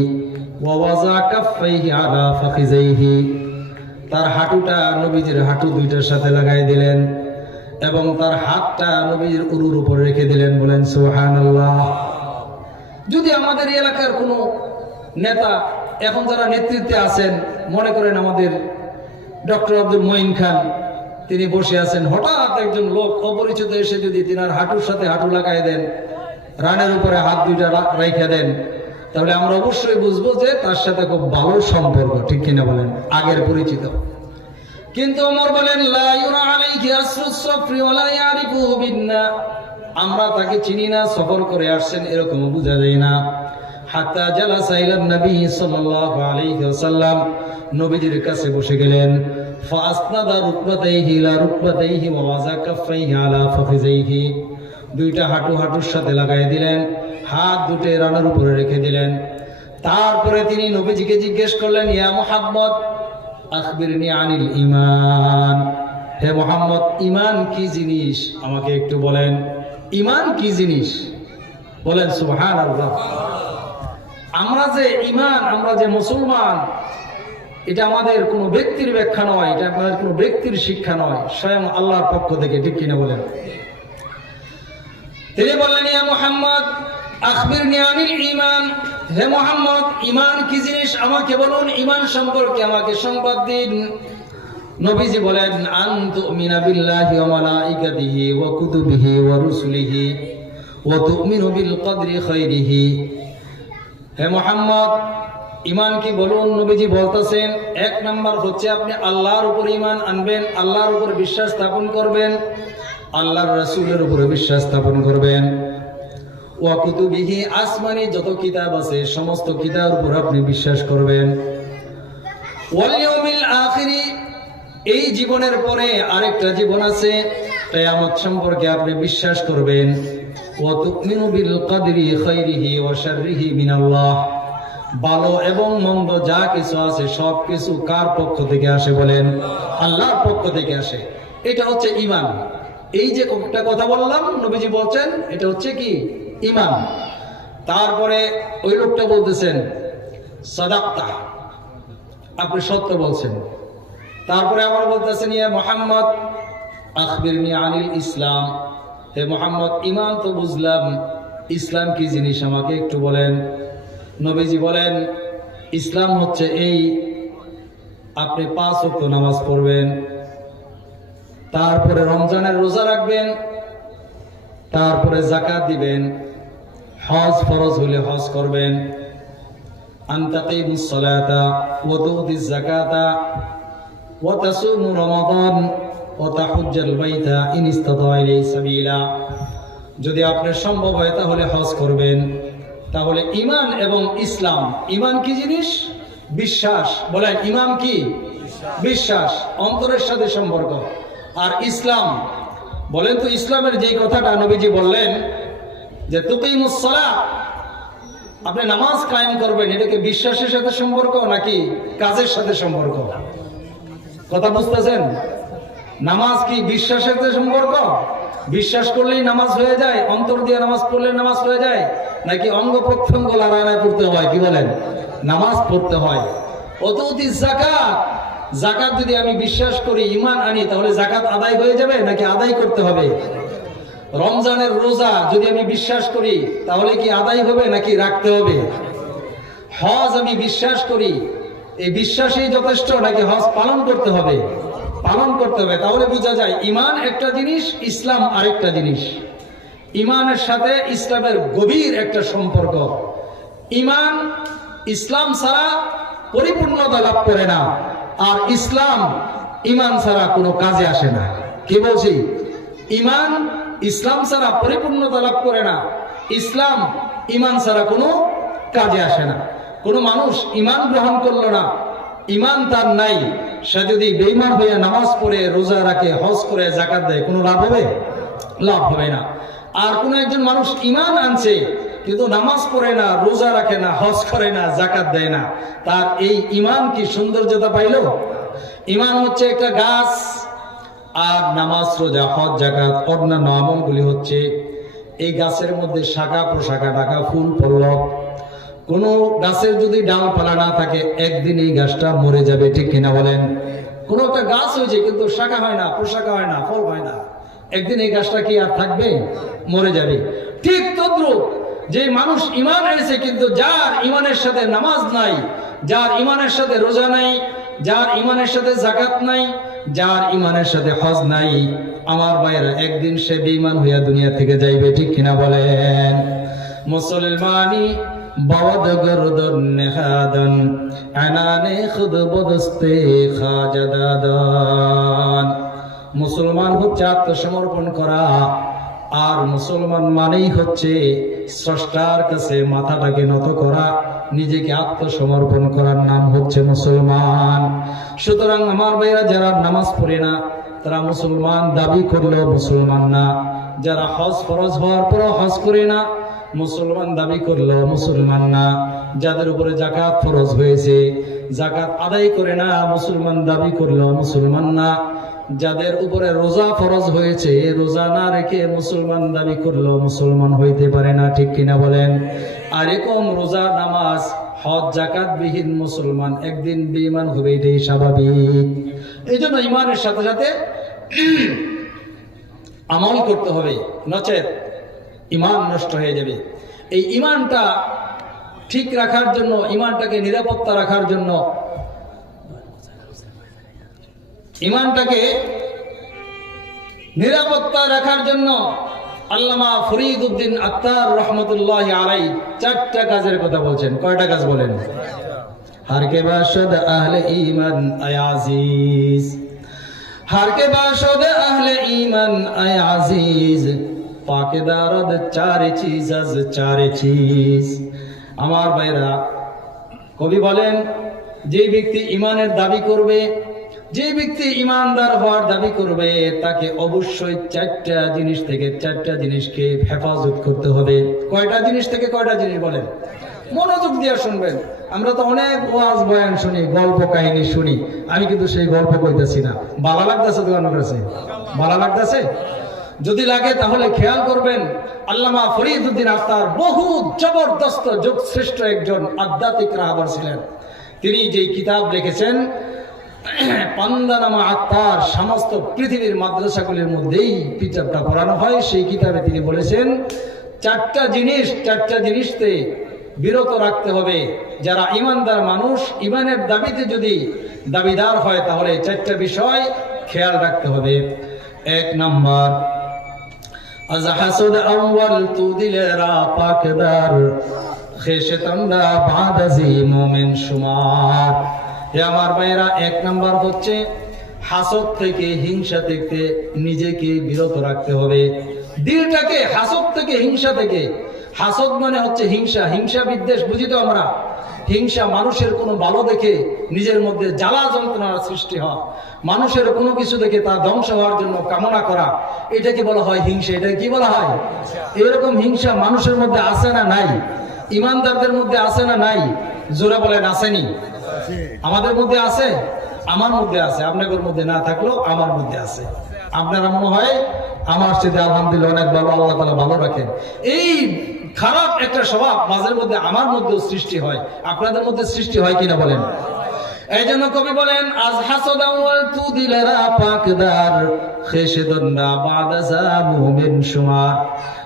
ওয়া ওয়াযা কাফাইহি আলা ফাখিজাইহি। তার হাঁটুটা নবীজির হাঁটু দুইটার সাথে লাগাই দিলেন এবং তার হাতটা নবীজির উরুর উপর রেখে দিলেন। বলেন সুবহানাল্লাহ। যদি আমাদের এলাকার কোনো নেতা, এখন যারা নেতৃত্বে আছেন, মনে করেন আমাদের ডক্টর আব্দুল মঈন খান, তিনি বসে আছেন, হঠাৎ একজন লোক অপরিচিত এসে যদি তিনার হাঁটুর সাথে হাঁটু লাগাই দেন, রানের উপরে হাত দুইটা রেখে দেন, তাহলে আমরা অবশ্যই বুঝবো যে তার সাথে খুব ভালো সম্পর্ক। ঠিক কিনা বলেন? আগের পরিচিত। কিন্তু ওমর বলেন, লা ইউরা আলাইহি আসরুস সফরি ওয়ালা ইয়ারিফুহু বিন্না। আমরা তাকে চিনি না, সফর করে আসছেন এরকম বোঝা যায় না। হাত্তা জালাসা ইলা নবী সাল্লাল্লাহু আলাইহি ওয়াসাল্লাম, নবীজির কাছে বসে গেলেন। ফাসনাদা রুকবাতাইহি ইলা রুকবাতাইহি ওয়া ওয়াজা কাফাইহি আলা ফাখিযাইহি, দুইটা হাঁটু হাঁটুর সাথে লাগাই দিলেন, হাত দুটো রানের উপরে রেখে দিলেন। তারপরে তিনি নবীজিকে জিজ্ঞেস করলেন, ইয়া মুহাম্মদ আখবিরনি আনিল ঈমান, হে মুহাম্মদ ঈমান কি জিনিস আমাকে একটু বলেন, ঈমান কি জিনিস বলেন। সুবহানাল্লাহ। আমরা যে ঈমান, আমরা যে মুসলমান, এটা আমাদের কোনো ব্যক্তির ব্যাখ্যা নয়, এটা আমাদের কোনো ব্যক্তির শিক্ষা নয়, স্বয়ং আল্লাহর পক্ষ থেকে, ঠিক কিনা বলেন। তিনি বললেন, ইয়া মুহাম্মদ আখবিরনি আনিল ঈমান, হে মুহাম্মদ ঈমান কি জিনিস আমাকে বলুন, ঈমান সম্পর্কে আমাকে সংবাদ দিন। নবীজি বলেন, আন তুমিনা বিল্লাহি ওয়া মালাইকাতিহি ওয়া কুতুবিহি ওয়া রুসুলিহি ওয়া তুমিনু বিল কদরি খাইরিহি। হে মুহাম্মদ ঈমান কি বলুন। নবীজি বলতেছেন, এক নাম্বার হচ্ছে আপনি আল্লাহর উপর ঈমান আনবেন, আল্লাহর উপর বিশ্বাস স্থাপন করবেন, আল্লাহর রাসূলের উপরে বিশ্বাস স্থাপন করবেন। ওয়া কুতুবিহি, আসমানি যত কিতাব আছে সমস্ত কিতাবের উপর আপনি বিশ্বাস করবেন। ওয়াল ইয়াউমিল আখিরি, এই জীবনের পরে আরেকটা জীবন আছে, কিয়ামত সম্পর্কে আপনি বিশ্বাস করবেন। ওয়া তুমিনু বিল কদরি খাইরিহি ওয়া শাররিহি মিনাল্লাহ, ভালো এবং মন্দ যা কিছু আছে সব কিছু কার পক্ষ থেকে আসে বলেন, আল্লাহর পক্ষ থেকে আসে। এটা হচ্ছে ঈমান। এই যে একটা কথা বললাম, নবীজি বলছেন এটা হচ্ছে কি ঈমান। তারপরে ওই লোকটা বলতেছেন সাদাক্তা, আপনি সত্য বলছেন। তারপরে আবার বলতেছেন, ইয়া মুহাম্মদ আখবিরনি আনিল ইসলাম, হে মুহাম্মদ ঈমান তো বুঝলাম, ইসলাম কি জিনিস আমাকে একটু বলেন। নবীজি বলেন, ইসলাম হচ্ছে এই, আপনি 5 ওয়াক্ত নামাজ পড়বেন, তারপরে রমজানের রোজা রাখবেন, তারপরে যাকাত দিবেন, হজ ফরজ হলে হজ করবেন, আনতাকিমুস সালাতা ওয়া তুতিজ যাকাতা ওয়া তাসুমু রমাদান ওয়া তাহুজ্জাল বাইতা ইন ইসতাতা ইলাইহি সাবিলা। যদি আপনার সম্ভব হয় তাহলে হজ করবেন। তাহলে ঈমান এবং ইসলাম, ঈমান কি জিনিস? বিশ্বাস। বলেন ঈমান কি? বিশ্বাস, অন্তরের সাথে সম্পর্ক। আর ইসলাম বলেন তো, ইসলামের যে কথাটা নবীজি বললেন যে তুকিমুস সালাহ, আপনি নামাজ কায়েম করবেন, এটা কি বিশ্বাসের সাথে সম্পর্ক নাকি কাজের সাথে সম্পর্ক? কথা বুঝতেছেন? নামাজ কি বিশ্বাসের সাথে সম্পর্ক? বিশ্বাস করলেই নামাজ হয়ে যায়, অন্তর দিয়ে নামাজ পড়লে নামাজ হয়ে যায়, নাকি অঙ্গ প্রত্যঙ্গ লড়াই করতে হয়? কি বলেন? নামাজ পড়তে হয়। অতৌতি যাকাত, যাকাত যদি আমি বিশ্বাস করি, ঈমান আনি, তাহলে যাকাত আদায় হয়ে যাবে নাকি আদায় করতে হবে? রমজানের রোজা যদি আমি বিশ্বাস করি, তাহলে কি আদায় হবে নাকি রাখতে হবে? হজ আমি বিশ্বাস করি, এই বিশ্বাসই যথেষ্ট নাকি হজ পালন করতে হবে? পালন করতে হবে। তাহলে বোঝা যায় ঈমান একটা জিনিস, ইসলাম আরেকটা জিনিস। ঈমানের সাথে ইসলামের গভীর একটা সম্পর্ক। ঈমান ইসলাম ছাড়া পরিপূর্ণতা লাভ করে না, আর ইসলাম ঈমান ছাড়া কোনো কাজে আসে না। কি বলছি? ঈমান ইসলাম ছাড়া পরিপূর্ণতা লাভ করে না, ইসলাম ঈমান ছাড়া কোনো কাজে আসে না। কোনো মানুষ ঈমান গ্রহণ করলো না, ঈমান তার নাই, সে যদি বেঈমান হয়ে নামাজ পড়ে, রোজা রাখে, হজ করে, যাকাত দেয়, কোনো লাভ হবে? লাভ হবে না। আর কোন একজন মানুষ ঈমান আনছে কিন্তু নামাজ পড়ে না, রোজা রাখে না, হজ করে না, যাকাত দেয় না, তার এই ঈমান কি সৌন্দর্যতা পাইল? ঈমান হচ্ছে একটা গাছ, আর নামাজ, রোজা, হজ, যাকাত, অন্যান্য আমলগুলি হচ্ছে এই গাছের মধ্যে শাখা প্রশাখা, ডাকা, ফুল পল্লব। কোন গাছের যদি ডালপালা না থাকে, একদিন এই গাছটা মরে যাবে, ঠিক কিনা বলেন? কোন একটা গাছ হয়েছে কিন্তু শাখা হয় না, প্রশাখা হয় না, ফল হয় না, একদিন এই গাছটা কি আর থাকবে? মরে যাবে। ঠিক তদ্রুপ যে মানুষ ঈমান এনেছে কিন্তু যার ঈমানের সাথে নামাজ নাই, যার ঈমানের সাথে রোজা নাই, যার ঈমানের সাথে যাকাত নাই, যার ঈমানের সাথে হজ নাই, আমার ভাইরা, একদিন সে বেঈমান হইয়া দুনিয়া থেকে যাইবে, ঠিক কিনা বলেন? মুসলমানি বাওয়াদ গরদন নেহাদন আনানে খুদ বদস্তে খাজাদাদান। মুসলমান হচ্ছে আত্মসমর্পণ করা, আর মুসলমান মানেই হচ্ছে স্রষ্টার কাছে মাথাটাকে নত করা, নিজেকে আত্মসমর্পণ করার নাম হচ্ছে মুসলমান। সুতরাং আমার ভাইরা, যারা নামাজ পড়ে না তারা মুসলমান দাবি করলেও মুসলমান না, যারা হজ ফরজ হওয়ার পর হজ করে না মুসলমান দাবি করলেও মুসলমান না, যাদের উপরে যাকাত ফরজ হয়েছে যাকাত আদায় করে না মুসলমান দাবি করলেও মুসলমান না, যাদের উপরে রোজা ফরজ হয়েছে রোজা না রেখে মুসলমান দাবি করলেও মুসলমান হইতে পারে না, ঠিক কিনা বলেন? আর এরকম রোজা নামাজ হজ জাকাত বিহীন মুসলমান একদিন বেঈমান হবে, এটাই স্বাভাবিক। এই জন্য ইমানের সাথে সাথে আমল করতে হবে, নচেত ইমান নষ্ট হয়ে যাবে। এই ইমানটা ঠিক রাখার জন্য, ইমানটাকে নিরাপত্তা রাখার জন্য, ইমানটাকে নিরাপত্তা রাখার জন্য আল্লামা ফরিদ উদ্দিন আত্তার রহমতুল্লাহ আলাইহি 4টা কাজের কথা বলছেন। কয়টা কাজ বলেন? হার কে বাশদ আহলে ঈমান আয় আজিজ, হার কে বাশদ আহলে ঈমান আয় আজিজ, পাকে দারদ চারে চিজ আজ চারে চিজ। আমার ভাইরা, কবি বলেন যে ব্যক্তি ইমানের দাবি করবে, যে ব্যক্তি ইমানদার হওয়ার দাবি করবে তাকে অবশ্যই 4টা জিনিস থেকে 4টা জিনিসকে হেফাজত করতে হবে। কয়টা জিনিস থেকে কয়টা জিনিস বলেন? মনোযোগ দিয়ে শুনবেন। আমরা তো অনেক ওয়াজ বয়ান শুনি, গল্প কাহিনী শুনি, আমি কিন্তু সেই গল্প কইতেছি না। ভালো লাগতেছে তো আমার কাছে? ভালো লাগতেছে? যদি লাগে তাহলে খেয়াল করবেন, আল্লামা ফরিদ উদ্দিন আত্তার বহু জবরদস্ত যুগশ্রেষ্ঠ একজন আধ্যাত্মিক রাহবার ছিলেন। তিনি যে কিতাব লিখেছেন পান্দানামা আত্মার, সমস্ত পৃথিবীর মাদ্রাসাগুলির মধ্যেই কিতাবটা পড়ানো হয়। সেই কিতাবে তিনি বলেছেন 4টা জিনিসতে বিরত রাখতে হবে। যারা ইমানদার মানুষ, ইমানের দাবিতে যদি দাবিদার হয় তাহলে 4টা বিষয় খেয়াল রাখতে হবে। 1 নাম্বার, আজ হাসদ আউয়াল তুদিলেরা পাকদার খেশতন্দা বাদাজি মুমিন শুমার। হে আমার ভাইরা, 1 নাম্বার হচ্ছে হাসদ থেকে, হিংসা থেকে নিজেকে বিরত রাখতে হবে। দিলটাকে হাসদ থেকে, হিংসা থেকে। হাসদ মানে হচ্ছে হিংসা, হিংসা বিদ্বেষ বুঝি তো আমরা। হিংসা মানুষের কোনো ভালো দেখে নিজের মধ্যে জ্বালা যন্ত্রণার সৃষ্টি হয়, মানুষের কোনো কিছু দেখে তা ধ্বংস হওয়ার জন্য কামনা করা, এটাকে বলা হয় হিংসা। এটা কি বলা হয়? এরকম হিংসা মানুষের মধ্যে আছে না নাই? ইমানদারদের মধ্যে আছে না নাই? জোরে বলেন, আসেনি? আমাদের মধ্যে আছে, আমার মধ্যে আছে। আপনাদের মধ্যে না থাকলেও আমার মধ্যে আছে। আপনারা মনে হয় আমার সাথে আলহামদুলিল্লাহ অনেক ভালো, আল্লাহ তাআলা ভালো রাখেন। এই খারাপ একটা স্বভাব মাঝের মধ্যে আমার মধ্যেও সৃষ্টি হয়, আপনাদের মধ্যে সৃষ্টি হয় কিনা বলেন? এই জন্য কবি বলেন, আজ হাসদ আউয়াল তুদিলেরা পাকদার খেশদন্না বাদাজা মুমিন শুমার।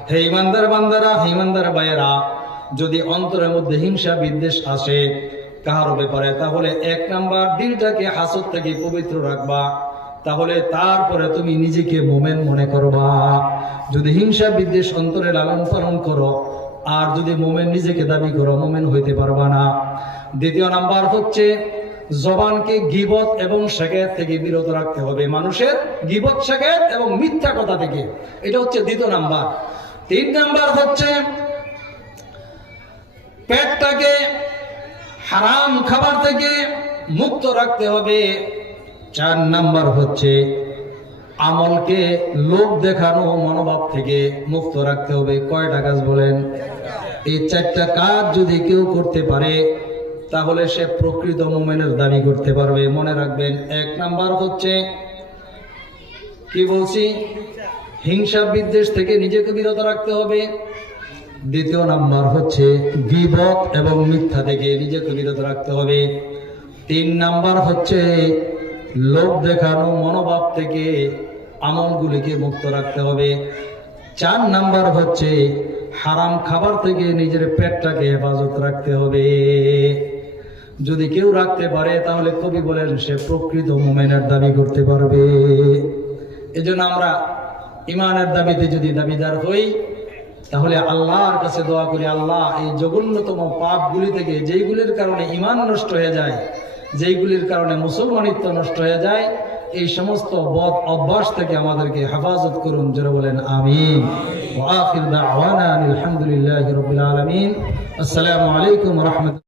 হে ইমানদার বান্দারা, হে ইমানদার ভাইয়েরা, যদি অন্তরের মধ্যে হিংসা বিদ্বেষ আসে কারো ব্যাপারে, তাহলে 1 নাম্বার দিলটাকে হাসদ থেকে পবিত্র রাখবা, তাহলে তারপরে তুমি নিজেকে মোমেন মনে করবা। যদি হিংসা বিদ্বেষ অন্তরে লালন পালন করো আর যদি মোমেন নিজেকে দাবি করো, মোমেন হইতে পারবা না। 2 নাম্বার হচ্ছে জবানকে গীবত এবং শিকায়ত থেকে বিরত রাখতে হবে, মানুষের গীবত শিকায়ত এবং মিথ্যা কথা থেকে। এটা হচ্ছে 2 নাম্বার। 3 নাম্বার হচ্ছে পেটটাকে হারাম খাবার থেকে মুক্ত রাখতে হবে। 4 নাম্বার হচ্ছে আমলকে লোভ দেখানো মনোভাব থেকে মুক্ত রাখতে হবে। কয়টা কাজ বলেন? এই 4টা কাজ যদি কেউ করতে পারে তাহলে সে প্রকৃত মুমিনের দাবি করতে পারবে। মনে রাখবেন, 1 নাম্বার হচ্ছে কি বলছি, হিংসা বিদ্বেষ থেকে নিজেকে বিরত রাখতে হবে। 2 নাম্বার হচ্ছে গীবত এবং মিথ্যা থেকে নিজেকে বিরত রাখতে হবে। 3 নাম্বার হচ্ছে লোভ দেখানো মনোভাব থেকে আমলগুলিকে মুক্ত রাখতে হবে। 4 নাম্বার হচ্ছে হারাম খাবার থেকে নিজের পেটটাকে হেফাজত রাখতে হবে। যদি কেউ রাখতে পারে তাহলে কবি বলেন সে প্রকৃত মুমিনের দাবি করতে পারবে। এজন্য আমরা ইমানের দাবিতে যদি দাবিদার হই তাহলে আল্লাহর কাছে দোয়া করি, আল্লাহ এই জঘন্যতম পাপগুলি থেকে, যেইগুলির কারণে ইমান নষ্ট হয়ে যায়, যেইগুলির কারণে মুসলমানিত্ব নষ্ট হয়ে যায়, এই সমস্ত বদ অভ্যাস থেকে আমাদেরকে হেফাজত করুন, যারা বলেন আমিন। ওয়া আখির দাওয়ানা আলহামদুলিল্লাহি রাব্বিল আলামিন। আসসালামু আলাইকুম ওয়া রাহমাতুল্লাহ।